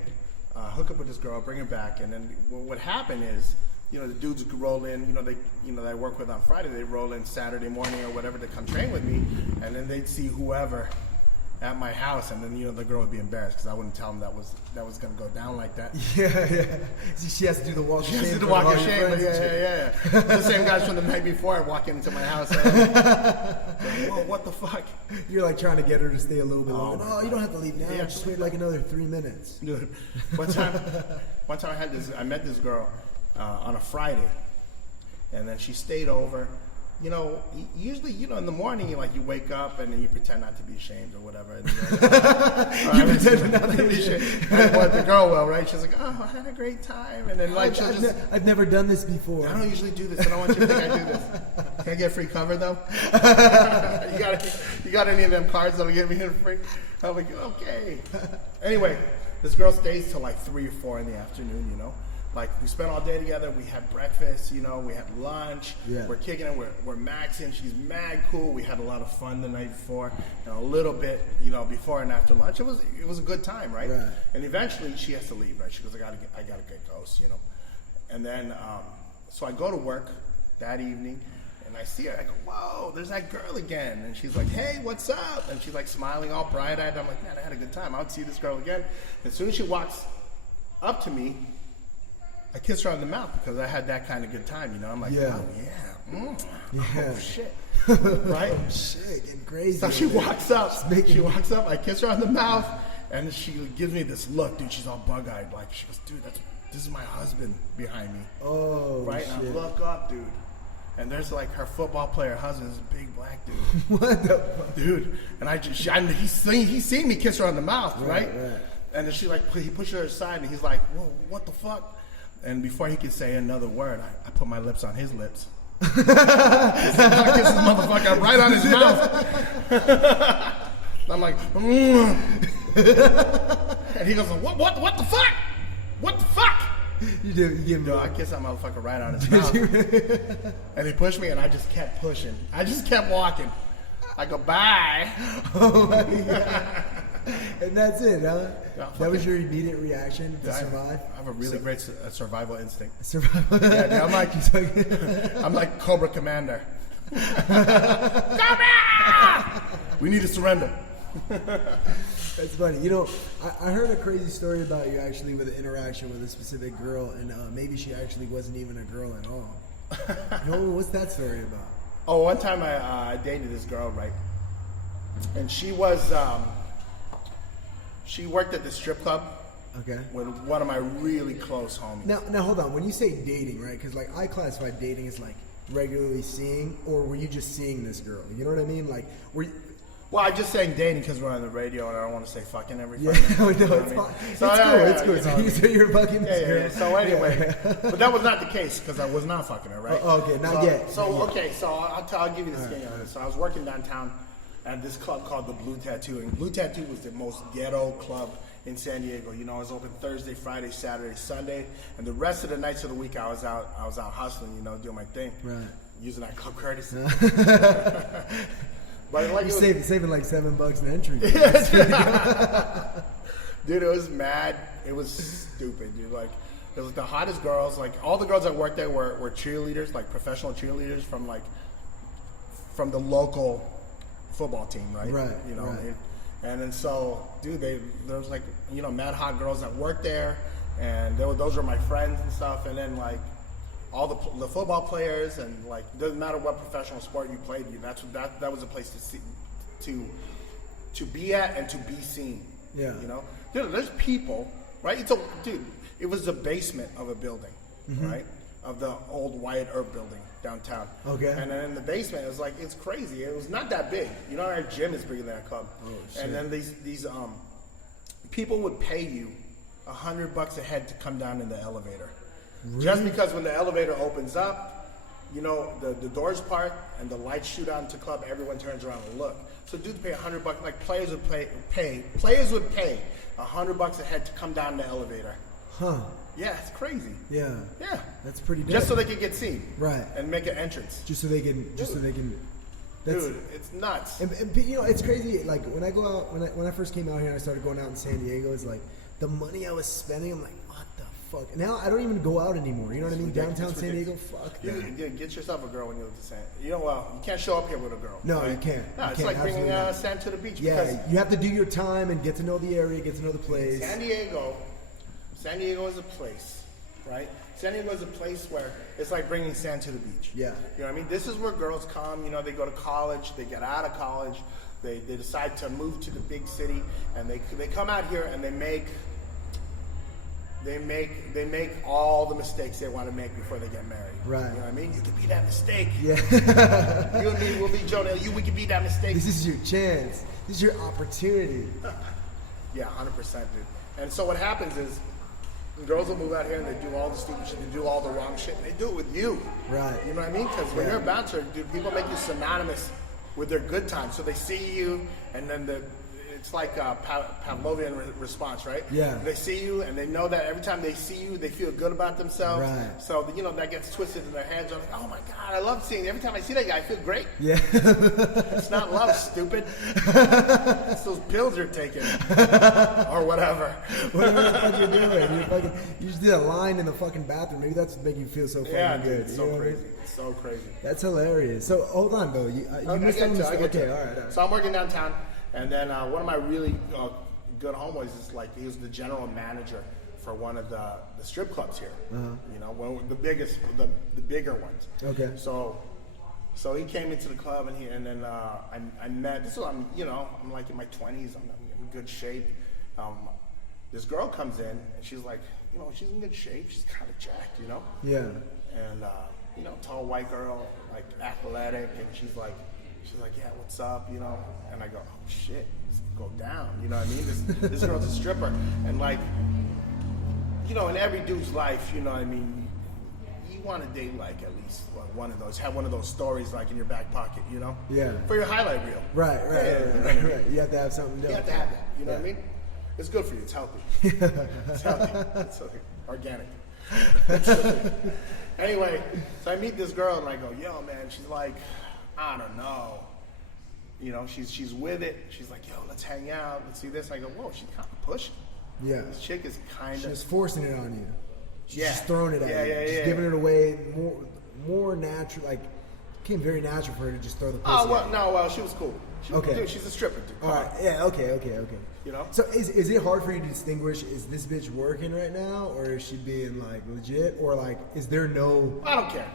hook up with this girl, bring her back, and then what happened is, the dudes roll in, that I work with on Friday, they roll in Saturday morning or whatever to come train with me, and then they'd see whoever at my house, and then the girl would be embarrassed because I wouldn't tell them that was going to go down like that. Yeah. She has to do the walk of shame. She has to do the walk of shame. Yeah. The same guys from the night before walk into my house. Like, what the fuck? You're like trying to get her to stay a little bit longer. No, you don't have to leave now. Yeah. Just wait like another 3 minutes. Dude, one time I met this girl on a Friday, and then she stayed over, you know, usually, you know, in the morning, you wake up and then you pretend not to be ashamed or whatever. And you pretend not to be ashamed. I want the girl well, right? She's like, oh, I had a great time. And then, like, I've never done this before. I don't usually do this. I don't want you to think I do this. Can I get free cover, though? you got any of them cards that'll get me in free? I'm like, okay. Anyway, this girl stays till like 3 or 4 in the afternoon, you know? Like, we spent all day together. We had breakfast, you know. We had lunch. Yeah. We're kicking it. We're maxing. She's mad cool. We had a lot of fun the night before, and a little bit, you know, before and after lunch. It was a good time, right? Right. And eventually, she has to leave, right? She goes, I gotta get ghost, you know. And then, so I go to work that evening, and I see her. I go, whoa, there's that girl again. And she's like, hey, what's up? And she's like smiling, all bright-eyed. I'm like, man, I had a good time. I would see this girl again. As soon as she walks up to me, I kissed her on the mouth because I had that kind of good time, you know. I'm like, oh yeah, oh shit, right? Oh shit, getting crazy. So she walks up. I kiss her on the mouth, and she gives me this look, dude. She's all bug-eyed, like she goes, dude, this is my husband behind me. Oh, right. shit. And I look up, dude, and there's like her football player husband is a big black dude. What the fuck? Dude? And he's seen me kiss her on the mouth, right? And then he pushes her aside, and he's like, whoa, what the fuck? And before he could say another word, I put my lips on his lips. I kiss this motherfucker right on his mouth. I'm like, and he goes, what the fuck? What the fuck? You give him. I kissed that motherfucker right on his mouth. And he pushed me, and I just kept pushing. I just kept walking. I go, bye. Oh my God. And that's it, huh? That was your immediate reaction to survive? I have a really great survival instinct. Survival. Yeah, I'm like Cobra Commander. Cobra! We need to surrender. That's funny. You know, I heard a crazy story about you actually with an interaction with a specific girl, and maybe she actually wasn't even a girl at all. No, what's that story about? Oh, one time I dated this girl, right? And she was, she worked at the strip club. Okay. With one of my really close homies. Now hold on. When you say dating, right? Because like I classify dating as like regularly seeing, or were you just seeing this girl? You know what I mean? Like, were you? Well, I'm just saying dating because we're on the radio and I don't want to say fucking every Yeah, fucking no, it's fine. It's cool. So you say you're fucking this girl. Yeah. So anyway, but that was not the case because I was not fucking her, right? Oh, okay, not yet. So I'll give you the skinny on it. So I was working downtown at this club called the Blue Tattoo, and Blue Tattoo was the most ghetto club in San Diego. You know, I was open Thursday, Friday, Saturday, Sunday, and the rest of the nights of the week I was out hustling, you know, doing my thing, right? Using that club courtesy. But like you're saving like $7 an entry. Dude, it was mad. It was stupid, dude. Like, it was the hottest girls. Like, all the girls that worked there were cheerleaders, like professional cheerleaders from the local football team, right? Right. You know, right. And then so, dude, there was like, you know, mad hot girls that worked there, and those were my friends and stuff. And then like all the football players, and like doesn't matter what professional sport you played, that was a place to see, to be at and to be seen. Yeah. You know, dude, there's people, right? It was the basement of a building, right? Of the old Wyatt Earp building downtown. Okay. And then in the basement, it was like, it's crazy. It was not that big. You know, our gym is bigger than our club. Oh, shit. And then these people would pay you $100 a head to come down in the elevator. Really? Just because when the elevator opens up, you know, the doors part and the lights shoot out into the club, everyone turns around and look. So dudes pay $100, like players would pay $100 a head to come down the elevator. Huh. Yeah, it's crazy. Yeah. Yeah. That's pretty dope. Just so they could get seen. Right. And make an entrance. Just so they can. That's, dude, it's nuts. And you know, it's crazy. Like when I go out, when I first came out here, and I started going out in San Diego. It's like the money I was spending. I'm like, what the fuck? Now I don't even go out anymore. You know what I mean? Downtown San Diego. Fuck that. Yeah, get yourself a girl when you live to San. You know, well, you can't show up here with a girl. No, right? you can't. No, it's like bringing sand to the beach. Yeah, you have to do your time and get to know the area, get to know the place. San Diego is a place, right? San Diego is a place where it's like bringing sand to the beach. Yeah. You know what I mean? This is where girls come, you know, they go to college, they get out of college, they decide to move to the big city, and they come out here and they make they make all the mistakes they want to make before they get married. Right. You know what I mean? You could be that mistake. Yeah. You and me will be Jonah. We could be that mistake. This is your chance. This is your opportunity. Yeah, 100%, dude. And so what happens is, girls will move out here and they do all the stupid shit, they do all the wrong shit, and they do it with you. Right. You know what I mean? Because when you're a bouncer, dude, people make you synonymous with their good times. So they see you, and then it's like a Pavlovian response, right? Yeah. They see you, and they know that every time they see you, they feel good about themselves. Right. So, that gets twisted in their heads. They're like, oh my God, I love seeing you. Every time I see that guy, I feel great. Yeah. It's not love, stupid. It's those pills you're taking. Or whatever. Whatever the fuck you're doing. You just did a line in the fucking bathroom. Maybe that's making you feel so fucking Yeah, good. dude, it's so You know what I crazy. mean? It's so crazy. That's hilarious. So hold on, Bill. You missed on this. Okay, all right. So I'm working downtown, and then one of my really good homeboys is he was the general manager for one of the strip clubs here. One of the bigger ones. Okay. So he came into the club, and then I met. This is I'm like in my 20s. I'm in good shape. This girl comes in, and she's like, she's in good shape. She's kind of jacked, Yeah. And tall white girl, like athletic, and she's like, yeah, what's up, And I go, oh shit, let's go down, you know what I mean? This girl's a stripper, and in every dude's life, you know what I mean? You want to date at least one of those, have one of those stories in your back pocket, Yeah. for your highlight reel. Right. Yeah. You have to have something. You have to have that, you know what I mean? It's good for you. It's healthy. It's healthy. It's organic. Anyway, so I meet this girl and I go, yo, man, she's like, I don't know. She's with it. She's like, yo, let's hang out. Let's see this. I go, whoa, she's kind of pushing. Yeah. This chick is kind of. She's forcing it on you. She's Yeah. just throwing it at you. Yeah. Just giving it away more natural. Became very natural for her to just throw the pussy at you. Well, she was cool. Okay. Dude, she's a stripper, dude. Come All right. on. Yeah. Okay. So is it hard for you to distinguish? Is this bitch working right now, or is she being legit, or is there no? I don't care.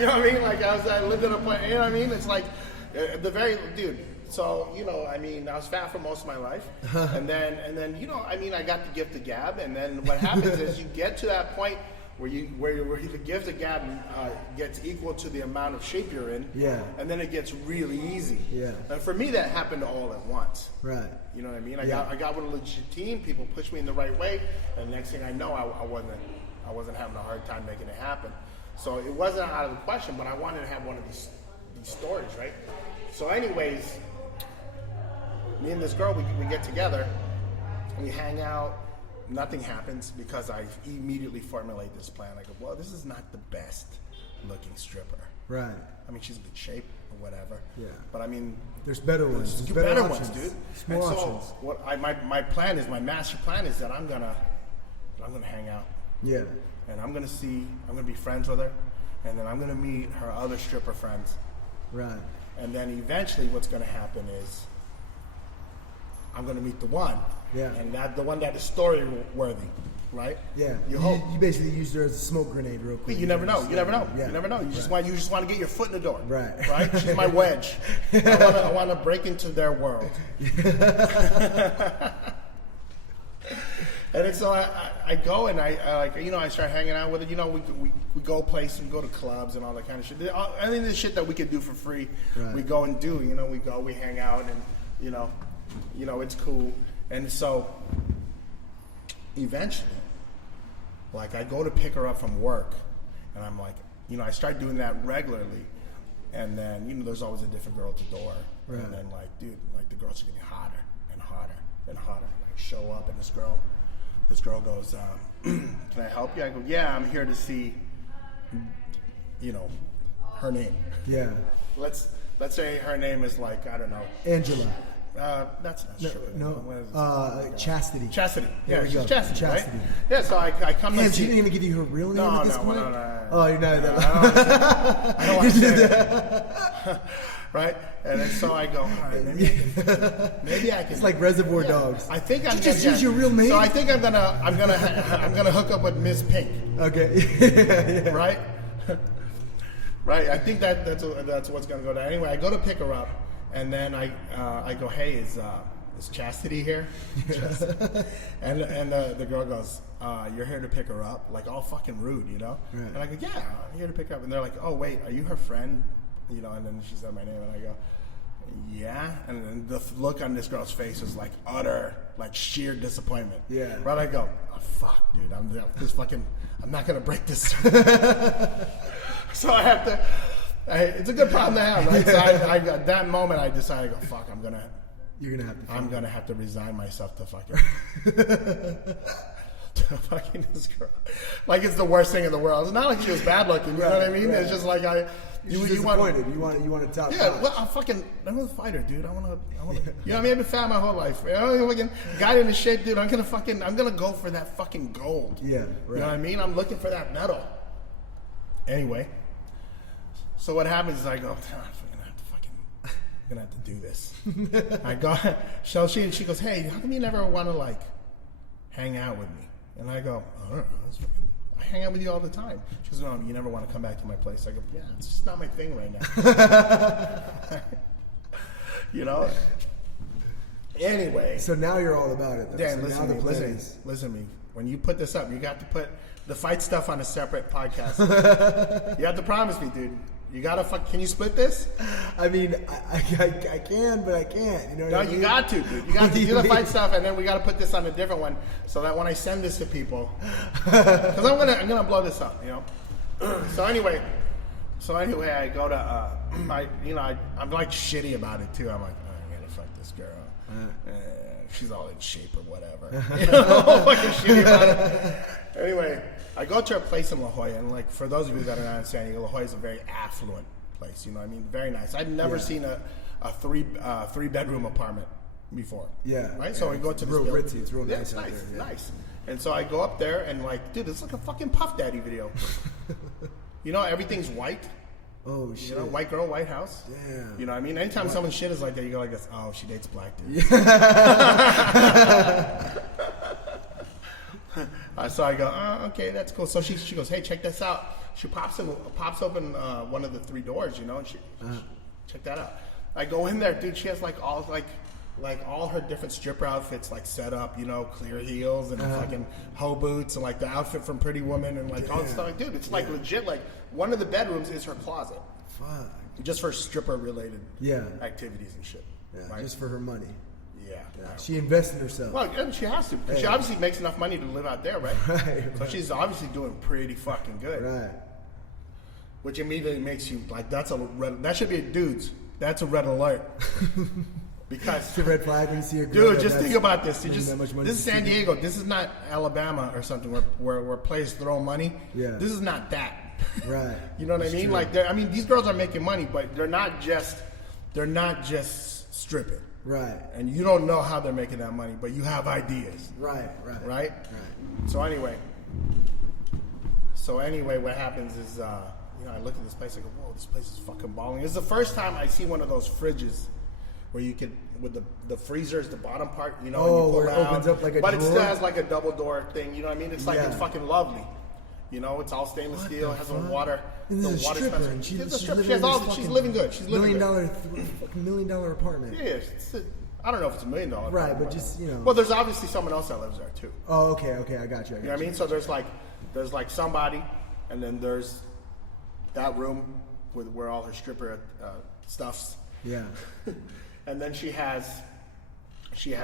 You know what I mean? I lived in a place. You know what I mean? It's dude. So I was fat for most of my life, and then I got the gift of gab, and then what happens is you get to that point where the gift of gab gets equal to the amount of shape you're in, Yeah. and then it gets really easy. Yeah. And for me, that happened all at once. Right. You know what I mean? Yeah. I got with a legit team. People pushed me in the right way, and the next thing I know, I wasn't having a hard time making it happen. So it wasn't out of the question, but I wanted to have one of these stories, right? So, anyways, me and this girl, we get together, we hang out. Nothing happens because I immediately formulate this plan. I go, well, this is not the best looking stripper. Right. I mean, she's in good shape or whatever. Yeah. But I mean, there's better ones. there's There's better options. ones, dude. There's more and so options. what my master plan is that I'm gonna hang out. Yeah. And I'm gonna be friends with her, and then I'm gonna meet her other stripper friends. Right. And then eventually what's gonna happen is I'm gonna meet the one. Yeah. And the one that is story worthy, right? Yeah. You hope. You basically used her as a smoke grenade real quick. You never know. You never know. Yeah. You never know. You just want to get your foot in the door. Right. Right. She's my wedge. I want to break into their world. And then so I go and I start hanging out with her. We go places, we go to clubs and all that kind of shit. I mean, the shit that we could do for free, Right. we go and do. We hang out, and it's cool. And so eventually, I go to pick her up from work, and I'm like, I start doing that regularly, and then there's always a different girl at the door, Right. and then the girls are getting hotter and hotter and hotter. I show up, and this girl goes, can I help you? I go, yeah, I'm here to see, her name. Yeah. Let's say her name is I don't know. Angela. That's not true. No. Chastity. Chastity. There Yeah, we she's go. Chastity, Chastity. right? Yeah, so I come Man, and she see. didn't even give you her real name No, at this no, point? no. Oh, you're not. I don't want to say that. Right? And then so I go, all right, maybe I can. It's like Reservoir Dogs. I think I'm Did you just use your real name? So I think I'm gonna hook up with Miss Pink. Okay. Yeah. Right? Right. I think that's what's gonna go down. Anyway, I go to pick her up, and then I go, hey, is Chastity here? and the girl goes, you're here to pick her up? Like, all fucking rude, you know? Right. And I go, yeah, I'm here to pick her up. And they're like, oh, wait, are you her friend? You know, and then she said my name, and I go, yeah. And then the look on this girl's face was like utter, like sheer disappointment. Yeah. But I go, oh, fuck, dude, I'm not going to break this. So I have to, it's a good problem to have, right? So at that moment, I decided, I go, fuck, I'm going to have to resign myself to fucking this girl. Like, it's the worst thing in the world. It's not like she was bad looking, you know what I mean? Right. It's just like you want to top. Yeah, well, I'm a fighter, dude. I want to. You know what I mean? I've been fat my whole life. You know, fucking guy in the shape, dude. I'm gonna go for that fucking gold. Yeah, right. You know what I mean? I'm looking for that medal. Anyway, so what happens is I go, I'm gonna have to do this. I go, so she goes, hey, how come you never want to like hang out with me? And I go, I don't know. I hang out with you all the time. She goes, no, you never want to come back to my place. I go, yeah, it's just not my thing right now. You know? Anyway. So now you're all about it, though. Dan, so listen to me. When you put this up, you got to put the fight stuff on a separate podcast. You have to promise me, dude. You gotta can you split this? I mean, I can, but I can't. You know what I mean? You got to, dude. You got to do the fight stuff, and then we got to put this on a different one, so that when I send this to people, because I'm gonna blow this up, you know. So anyway, I go to I'm like shitty about it too. I'm like, oh, I'm gonna fuck this girl. She's all in shape or whatever. You know, fucking shitty about it. Anyway. I go to a place in La Jolla, and like for those of you that are not in San Diego, La Jolla is a very affluent place. You know what I mean? Very nice. I've never seen a three bedroom apartment before. Yeah. Right. So I go to this real building. ritzy. It's real nice. It's out nice. there, yeah. Nice. And so I go up there and like, dude, it's like a fucking Puff Daddy video. You know, everything's white. Oh shit. You know, white girl, white house. Damn. You know what I mean? Anytime someone's shit is like that, you go like this. Oh, she dates black dudes. So I go, okay, that's cool. So she goes, hey, check this out. She pops open one of the 3 doors, you know, and she check that out. I go in there, dude. She has like all her different stripper outfits like set up, you know, clear heels and fucking hoe boots and like the outfit from Pretty Woman and like all this stuff. Like, dude, it's like legit. Like one of the bedrooms is her closet. Fuck. Just for stripper related activities and shit. Yeah, right? just for her money. Yeah. She invested in herself. Well, and she has to. Because she obviously makes enough money to live out there, right? Right. So she's obviously doing pretty fucking good. Right. Which immediately makes you like, that should be dudes. That's a red alert. Because it's a red flag when you see a girl. Dude, just think about this. This is San TV. Diego. This is not Alabama or something where players throw money. Yeah. This is not that. Right. You know what I mean? True. Like, these girls are making money, but they're not just stripping. Right. And you don't know how they're making that money, but you have ideas. Right. So anyway, what happens is, I look at this place, I go, whoa, this place is fucking balling. It's the first time I see one of those fridges where you could, with the freezer is the bottom part, you know, and you pull where it out, opens up like a but drawer? it still has like a double door thing, you know what I mean? It's like, Yeah. it's fucking lovely. You know, it's all stainless steel, it has a water. And this is a water stripper, dispenser. and she's She's a stripper. living in this She's fucking living good. She's living good. $1 million apartment. Yeah, I don't know if it's $1 million. Right, but just, you know. Well, there's obviously someone else that lives there too. Oh, okay, I got you. You know what I mean? So there's like somebody, and then there's that room where all her stripper stuffs. Yeah. And then she has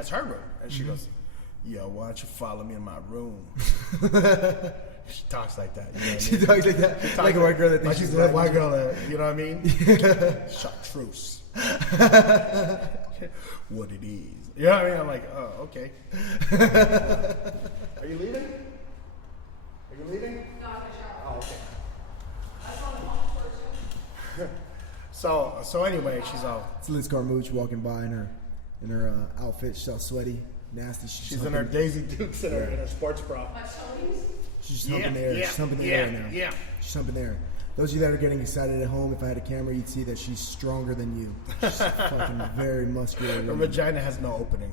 her room, and she goes, "Yo, why don't you follow me in my room?" She talks like that. You know what I mean? She talks like that, like a white girl that thinks she's a white girl. You know what I mean? Chartreuse. What it is. You know what I mean? I'm like, oh, okay. Are you leaving? No, I'm Oh, okay. I saw the pump first. So anyway, she's all. It's Liz Carmouche walking by in her outfit. She's all sweaty, nasty. She's in her Daisy Dukes in her sports bra. My Tony's? She's humping the air. She's humping the air right now. Yeah. She's humping the air. Those of you that are getting excited at home, if I had a camera, you'd see that she's stronger than you. She's fucking very muscular. Her woman. vagina has no opening.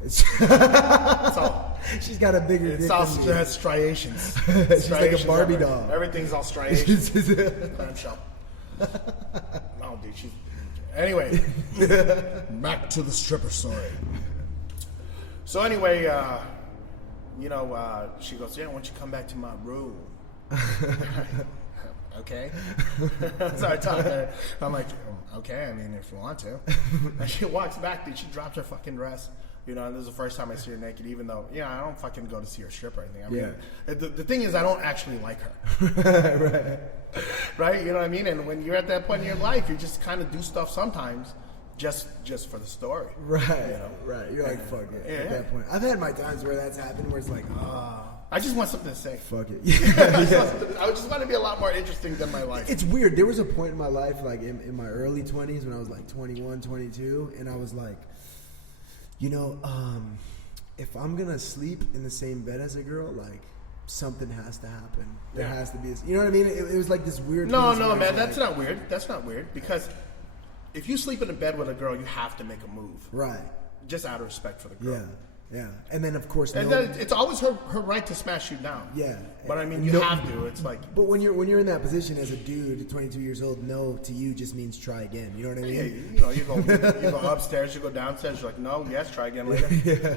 She's got a bigger dick It's all than you. has striations. She's like a Barbie doll. Everything's all striations. Clamshell. No, dude, she's. Anyway, back to the stripper story. So anyway, she goes, yeah, why don't you come back to my room? Okay. So I talk to her. I'm like, okay, I mean, if you want to. And she walks back, dude. She drops her fucking dress. And this is the first time I see her naked, even though, I don't fucking go to see her strip or anything. I mean, the thing is, I don't actually like her. Right? You know what I mean? And when you're at that point in your life, you just kind of do stuff sometimes just for the story. Right. Right. You're like, fuck it. At that point. I've had my times where that's happened, where it's like, I just want something to say. Fuck it. I just want to be a lot more interesting than my life. It's weird. There was a point in my life, like in my early 20s, when I was like 21, 22, and I was like, if I'm going to sleep in the same bed as a girl, like, something has to happen. There has to be this, you know what I mean? It was like this weird No, man, that's not weird. That's not weird, because if you sleep in a bed with a girl, you have to make a move. Right. Just out of respect for the girl. Yeah. Yeah, and then of course, it's always her right to smash you down. Yeah, but I mean, you have to. It's like, but when you're in that position as a dude at 22 years old, no to you just means try again. You know what I mean? Yeah, you go upstairs, you go downstairs. You're like, no, yes, try again later.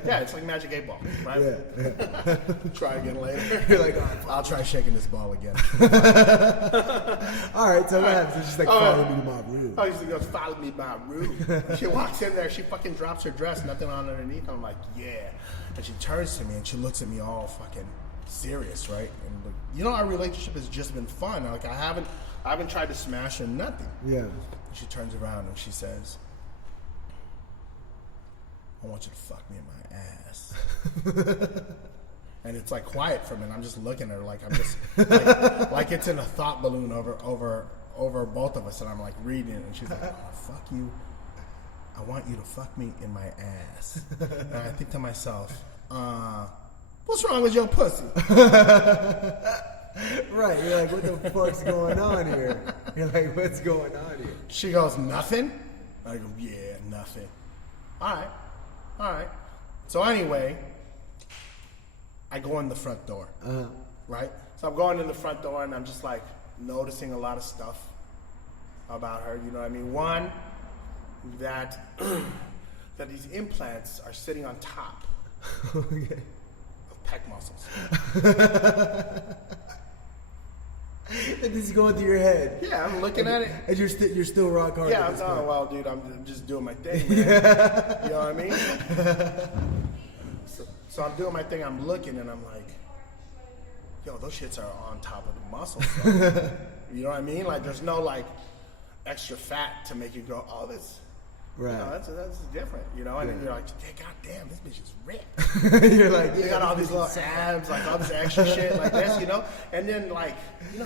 Yeah, it's like Magic 8 Ball, right? Yeah. Try again later. You're like, I'll try shaking this ball again. All right, so what happens? It's just like follow me to my room. Oh, she goes, follow me to my room. She walks in there, she fucking drops her dress, nothing on underneath. I'm like, yeah. And she turns to me and she looks at me all fucking serious, right? And our relationship has just been fun. Like I haven't tried to smash her, nothing. Yeah. She turns around and she says, I want you to fuck me in my ass. And it's like quiet for a minute. I'm just looking at her like I'm just like it's in a thought balloon over both of us, and I'm like reading it, and she's like, oh, fuck you. I want you to fuck me in my ass. And I think to myself, what's wrong with your pussy? Right, you're like, what the fuck's going on here? You're like, what's going on here? She goes, nothing? I go, yeah, nothing. All right. So anyway, I go in the front door, right? So I'm going in the front door, and I'm just like noticing a lot of stuff about her. You know what I mean? One, that these implants are sitting on top of pec muscles. And this is going through your head. Yeah, I'm looking at it. And you're still rock hard. Yeah, well, dude, I'm just doing my thing, man. You know what I mean? So I'm doing my thing. I'm looking, and I'm like, yo, those shits are on top of the muscles. So. You know what I mean? Like, there's no like extra fat to make you go, oh, this. Right. That's different, and then you're like, yeah, goddamn, this bitch is ripped. You're like, they got all these little abs, like all this extra shit like this, and then like,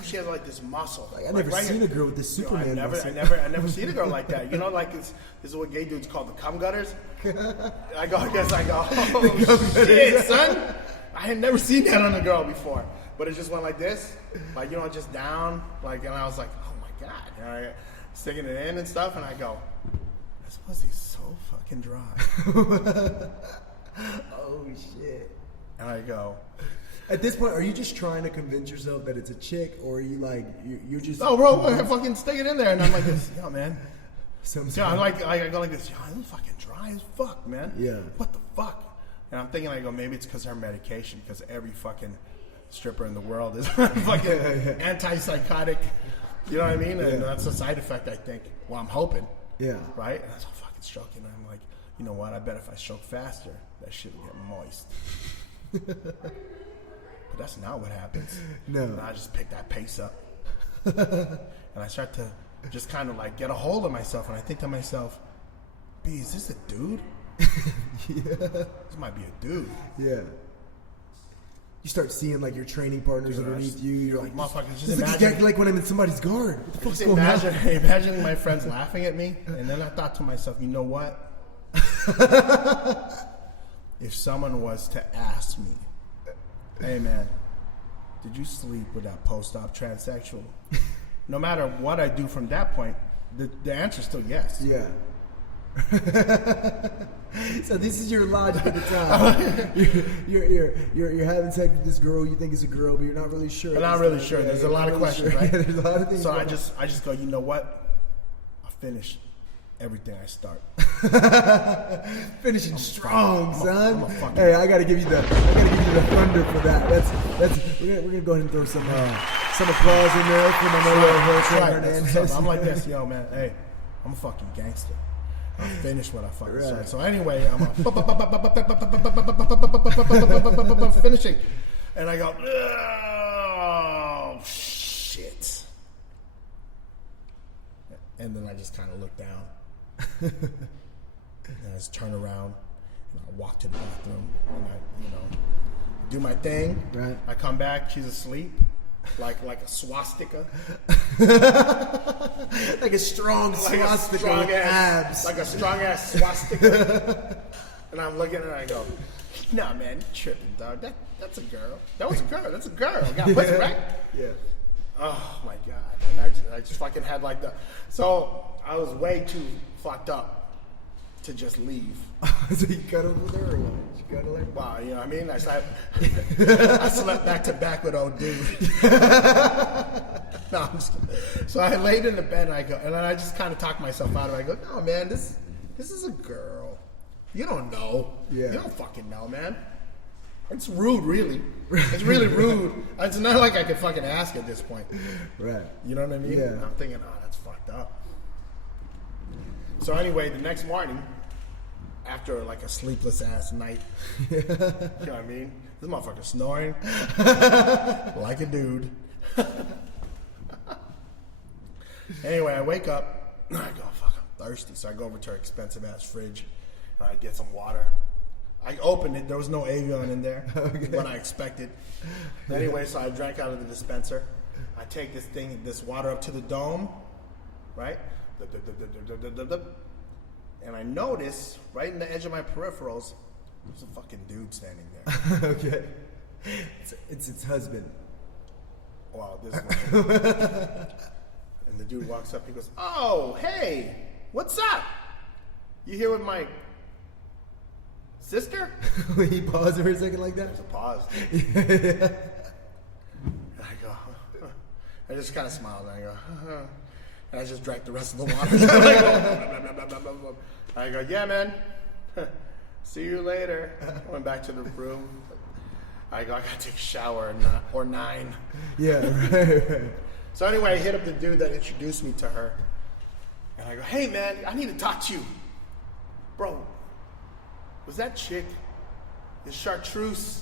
she has like this muscle. Like, I never seen a girl with this Superman muscle. I never seen a girl like that. Like this is what gay dudes call the cum gutters. I go, oh shit, son. I had never seen that on a girl before, but it just went like this, like just down, like, and I was like, oh my god, sticking it in and stuff, and I go, this pussy's so fucking dry. Oh shit. And I go, at this point, are you just trying to convince yourself that it's a chick, or are you like you're just? Oh, bro, I fucking stick it in there, and I'm like this, yo, man. I'm like I go like this, yo, this is fucking dry as fuck, man. Yeah. What the fuck? And I'm thinking, I go, maybe it's because her medication, because every fucking stripper in the world is fucking antipsychotic. You know what I mean? And that's a side effect, I think. Well, I'm hoping. Yeah. Right? And that's all fucking stroking. And I'm like, you know what? I bet if I stroke faster, that shit will get moist. But that's not what happens. No. And I just pick that pace up. And I start to just kind of like get a hold of myself. And I think to myself, B, is this a dude? Yeah. This might be a dude. Yeah. You start seeing like your training partners underneath you. You're like, motherfuckers, just this looks exactly like when I'm in somebody's guard. What the fuck's going on? Imagining my friends laughing at me, and then I thought to myself, you know what? If someone was to ask me, hey man, did you sleep with that post-op transsexual? No matter what I do from that point, the answer is still yes. Yeah. So this is your logic at the time. You're having sex with this girl you think is a girl, but you're not really sure. I'm not really sure. There's a lot of questions, right? There's a lot of things. So I just go, you know what? I'll finish everything I start. Finishing strong, son. fucking- Hey, I gotta give you the thunder for that. We're gonna go ahead and throw some applause in there for Manolo Hernandez. I'm like this, yo, man. Hey, I'm a fucking gangster. I finish what I fucking start. So anyway, I'm finishing, and I go, oh shit, and then I just kind of look down, and I just turn around, and I walk to the bathroom, and I, do my thing. Right. I come back, she's asleep. Like a swastika. Like a strong swastika strong with abs. Like a strong ass swastika. And I'm looking at her and I go, nah man, you tripping, dog. That's a girl. That was a girl. That's a girl. Got pussy, right? Yeah. Oh my god. And I just fucking had like the. So I was way too fucked up to just leave. So you cuddled with her or what? You cuddled her? Wow, you know what I mean? I slept back to back with old dude. No, I'm just kidding. So I laid in the bed and I go, and then I just kind of talked myself out of it. I go, no, man, this is a girl. You don't know. Yeah. You don't fucking know, man. It's rude, really. It's really rude. It's not like I could fucking ask at this point. Right. You know what I mean? Yeah. I'm thinking, oh, that's fucked up. So anyway, the next morning, after like a sleepless ass night, you know what I mean? This motherfucker snoring like a dude. Anyway, I wake up and I go, fuck, I'm thirsty. So I go over to her expensive ass fridge and I get some water. I opened it, there was no Avion in there. Okay. What I expected. Anyway, so I drank out of the dispenser. I take this water up to the dome, right? And I notice right in the edge of my peripherals, there's a fucking dude standing there. Okay. It's its husband. Wow, this is and the dude walks up, he goes, oh, hey, what's up? You here with my sister? He paused for a second like that? There's a pause. And I go, I just kind of smiled and I go, and I just drank the rest of the water. I go, yeah, man. See you later. I went back to the room. I go, I gotta take a shower or 9. Yeah, right. So anyway, I hit up the dude that introduced me to her. And I go, hey man, I need to talk to you. Bro, was that chick, is Chartreuse,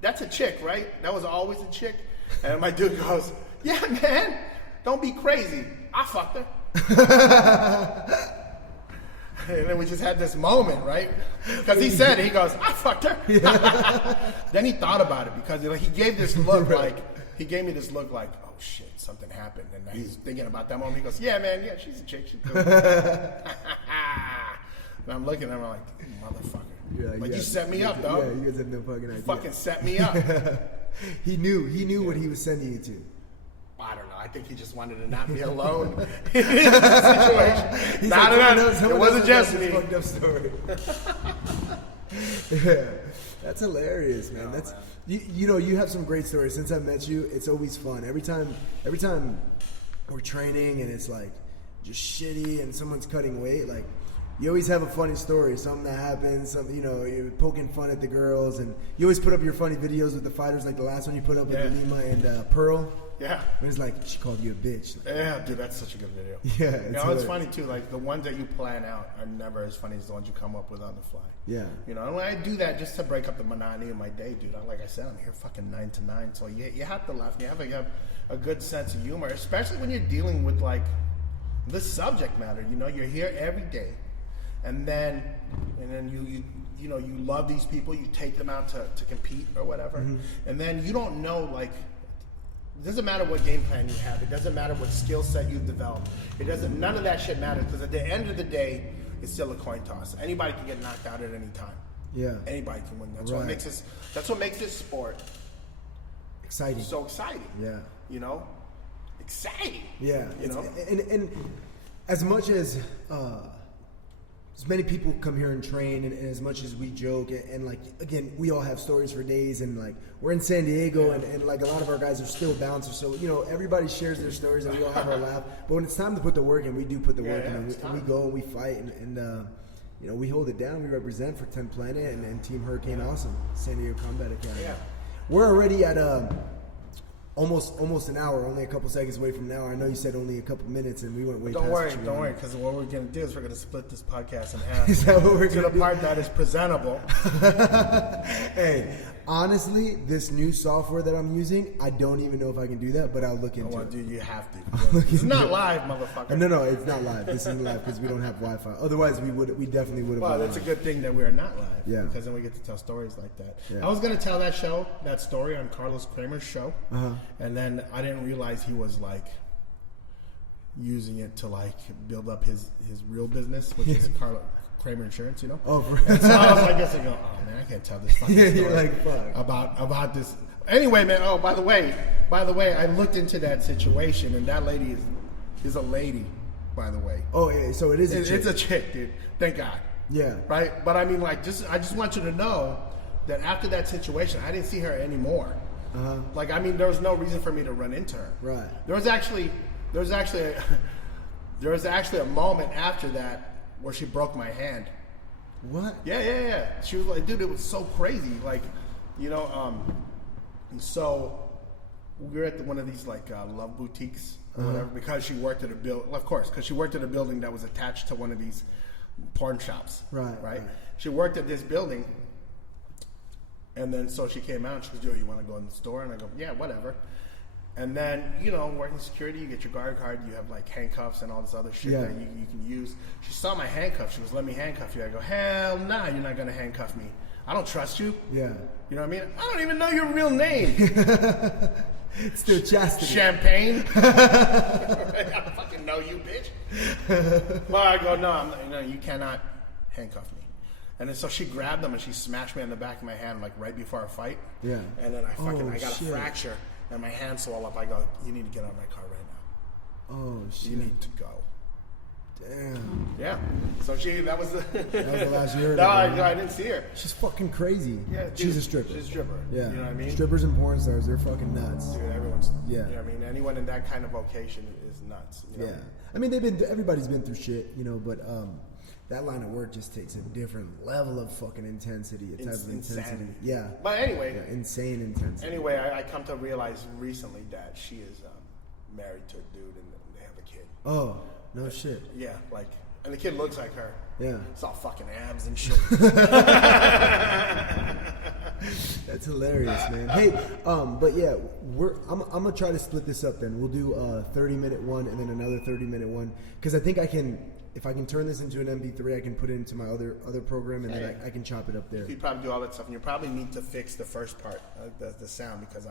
that's a chick, right? That was always a chick? And my dude goes, yeah, man, don't be crazy. I fucked her. And then we just had this moment, right? Because he said it, he goes, I fucked her. Yeah. Then he thought about it because he gave this look like, he gave me this look like, oh shit, something happened. And he's thinking about that moment. He goes, yeah, man, yeah, she's a chick. She's cool. And I'm looking at him, I'm like, motherfucker. Yeah, like, you set me up, dog. Yeah, you guys have no fucking idea. Fucking set me up. He knew what he was sending you to. I don't know. I think he just wanted to not be alone in this situation. He's Not like, enough. It wasn't just me. Fucked up story. Yeah, that's hilarious, man. That's man. You have some great stories. Since I met you, it's always fun. Every time we're training and it's like just shitty and someone's cutting weight, like you always have a funny story, something that happens, something, you're poking fun at the girls, and you always put up your funny videos with the fighters, like the last one you put up with Lima and Pearl. Yeah. It was like, she called you a bitch. Like, Yeah, dude, that's such a good video. Yeah, It's funny too. Like the ones that you plan out are never as funny as the ones you come up with on the fly. Yeah. And when I do that just to break up the monotony of my day, dude. Like I said, I'm here fucking 9 to 9, so you have to laugh. You have to have a good sense of humor, especially when you're dealing with like this subject matter. You're here every day, and then you love these people. You take them out to compete or whatever, and then you don't know like. It doesn't matter what game plan you have. It doesn't matter what skill set you've developed. None of that shit matters because at the end of the day, it's still a coin toss. Anybody can get knocked out at any time. Yeah. Anybody can win. That's Right. what makes this. That's what makes this sport exciting. so exciting. Yeah. Exciting. Yeah. You know. And as much as as many people come here and train, and as much as we joke, and like, again, we all have stories for days, and like, we're in San Diego, and like, a lot of our guys are still bouncers, so, you know, everybody shares their stories, and we all have our laugh, but when it's time to put the work in, we do put the work in, and we go and we fight, and you know, we hold it down, we represent for 10 Planet, and Team Hurricane Awesome, San Diego Combat Academy. Yeah. We're already at almost an hour, only a couple seconds away from an hour. I know you said only a couple minutes, and we went way past. Don't worry, because what we're going to do is we're going to split this podcast in half. Is that what we're going to do? The part that is presentable. Hey, honestly, this new software that I'm using, I don't even know if I can do that, but I'll look into it. Dude, you have to. It's not live, motherfucker. No, it's not live. This isn't live because we don't have Wi-Fi. Otherwise, we definitely would have. Well, that's a good thing that we are not live. Yeah. Because then we get to tell stories like that. Yeah. I was going to tell that story on Carlos Kramer's show, and then I didn't realize he was like using it to like build up his real business, which is Kramer Insurance, you know. Oh, and so I was like, oh man, I can't tell this fucking story you're like, fuck. about this. Anyway, man. Oh, by the way, I looked into that situation, and that lady is a lady, by the way. Oh yeah, so it is. It's a chick, dude. Thank God. Yeah. Right, but I mean, like, I just want you to know that after that situation, I didn't see her anymore. Like, I mean, there was no reason for me to run into her. Right. There was actually a moment after that where she broke my hand. What? Yeah. She was like, dude, it was so crazy. Like, you know, so we were at one of these like love boutiques or whatever, because she worked at a because she worked at a building that was attached to one of these porn shops. Right. She worked at this building. And then so she came out and she goes, yo, you want to go in the store? And I go, yeah, whatever. And then, you know, working security, you get your guard card, you have like handcuffs and all this other shit that you can use. She saw my handcuffs. She goes, let me handcuff you. I go, hell nah, you're not going to handcuff me. I don't trust you. Yeah. You know what I mean? I don't even know your real name. It's still chastity. Champagne. I don't fucking know you, bitch. Well, I go, no, you cannot handcuff me. And then so she grabbed them and she smashed me on the back of my hand like right before our fight. Yeah. And then I got a fracture and my hand swelled up. I go, you need to get out of my car right now. Oh shit. You need to go. Damn. Yeah. So that was the last year. No, I didn't see her. She's fucking crazy. Yeah, dude, she's a stripper. She's a stripper. Yeah. You know what I mean? Strippers and porn stars, they're fucking nuts. Dude, everyone's. Yeah. You know what I mean? Anyone in that kind of vocation is nuts. You know? Yeah. I mean, everybody's been through shit, you know, but that line of work just takes a different level of fucking intensity, a type of intensity. Insanity. Yeah. But anyway. Yeah, insane intensity. Anyway, I come to realize recently that she is married to a dude and they have a kid. Oh, no shit. Yeah, like, and the kid looks like her. Yeah. It's all fucking abs and shit. That's hilarious, man. Hey, but yeah, I'm gonna try to split this up then. We'll do a 30-minute one and then another 30-minute one, because I think if I can turn this into an MP3, I can put it into my other program, and then I can chop it up there. You probably do all that stuff, and you probably need to fix the first part, the sound, because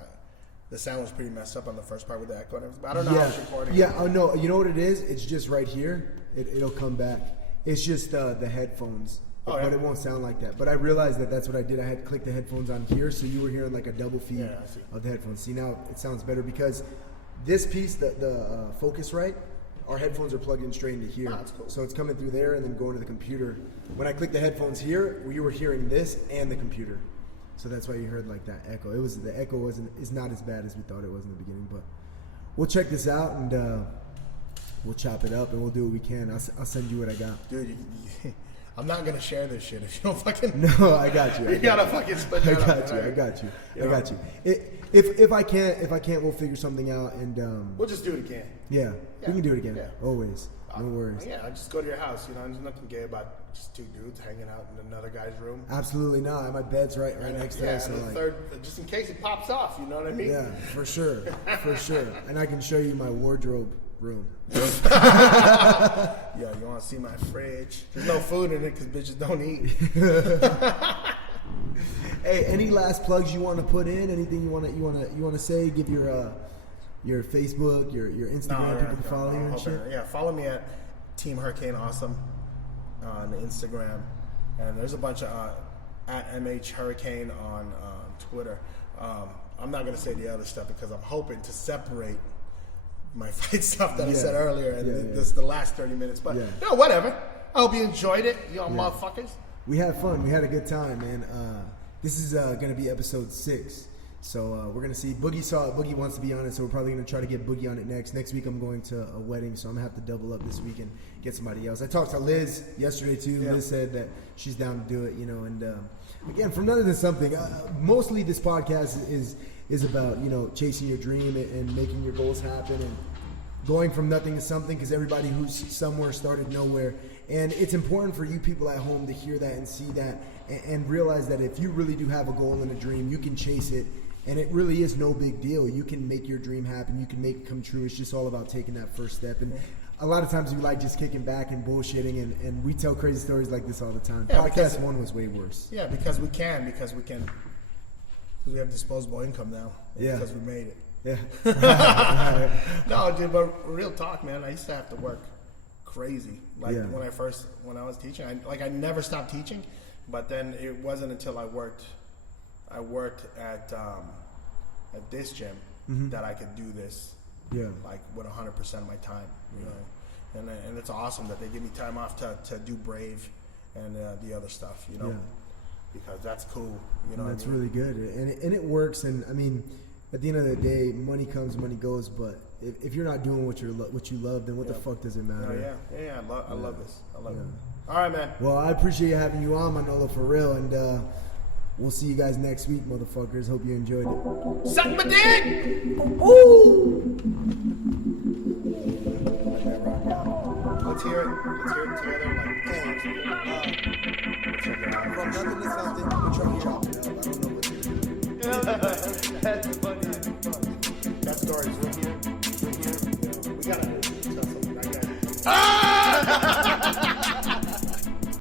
the sound was pretty messed up on the first part with the echo and everything. I don't know how it's recording. Yeah, oh no, you know what it is? It's just right here. It'll come back. It's just the headphones. Oh, yeah. But it won't sound like that. But I realized that's what I did. I had clicked the headphones on here, so you were hearing like a double feed of the headphones. See, now it sounds better because this piece, the Focusrite, our headphones are plugged in straight into here. Oh, that's cool. So it's coming through there and then going to the computer. When I clicked the headphones here, we were hearing this and the computer. So that's why you heard like that echo. The echo is not as bad as we thought it was in the beginning, but we'll check this out and we'll chop it up and we'll do what we can. I'll send you what I got. Dude, I'm not gonna share this shit if you don't fucking. No, I got you. You gotta fucking split that up. I got you. If I can't, we'll figure something out and we'll just do it again. Yeah, we can do it again. Yeah. Always. No worries. Yeah, I just go to your house. You know, there's nothing gay about just two dudes hanging out in another guy's room. Absolutely not. My bed's right next to us. Yeah, and the third, just in case it pops off. You know what I mean? Yeah, for sure. And I can show you my wardrobe room. Yo, you want to see my fridge? There's no food in it because bitches don't eat. Hey, any last plugs you want to put in? Anything you want to say? Give your Facebook, your Instagram, people can follow you and shit. Yeah, follow me at Team Hurricane Awesome on Instagram, and there's a bunch of at MH Hurricane on Twitter. I'm not gonna say the other stuff because I'm hoping to separate my fight stuff that I said earlier, and this is the last 30 minutes. But no, whatever. I hope you enjoyed it, y'all motherfuckers. We had fun. We had a good time, man. This is going to be episode 6. So we're going to see. Boogie wants to be on it, so we're probably going to try to get Boogie on it next. Next week I'm going to a wedding, so I'm going to have to double up this week and get somebody else. I talked to Liz yesterday, too. Yeah. Liz said that she's down to do it, you know. And again, from None Than Something, mostly this podcast is about, you know, chasing your dream and making your goals happen and going from nothing to something, because everybody who's somewhere started nowhere. And it's important for you people at home to hear that and see that and realize that if you really do have a goal and a dream, you can chase it. And it really is no big deal. You can make your dream happen. You can make it come true. It's just all about taking that first step. And a lot of times we like just kicking back and bullshitting, and we tell crazy stories like this all the time. Yeah, Podcast 1 was way worse. Yeah, because we have disposable income now. Yeah. Because we made it. Yeah. No, dude, but real talk, man. I used to have to work crathis. Like Yeah. when I was teaching, I never stopped teaching, but then it wasn't until I worked at this gym that I could do this. Yeah. Like with 100% of my time, you know, and it's awesome that they give me time off to do Brave and the other stuff, you know, Yeah. because that's cool, you know. That's what I mean? really good, and it works. And I mean, at the end of the day, money comes, money goes. But if you're not doing what you love, then what the fuck does it matter? Yeah. I love this. I love it. All right, man. Well, I appreciate having you on, Manolo, for real, and we'll see you guys next week, motherfuckers. Hope you enjoyed it. Suck my dick! Ooh! Let's hear it together. From nothing to something, we're trying to chop it up. I don't know what to do. That's funny. That story's right here. We gotta tell something. I got it.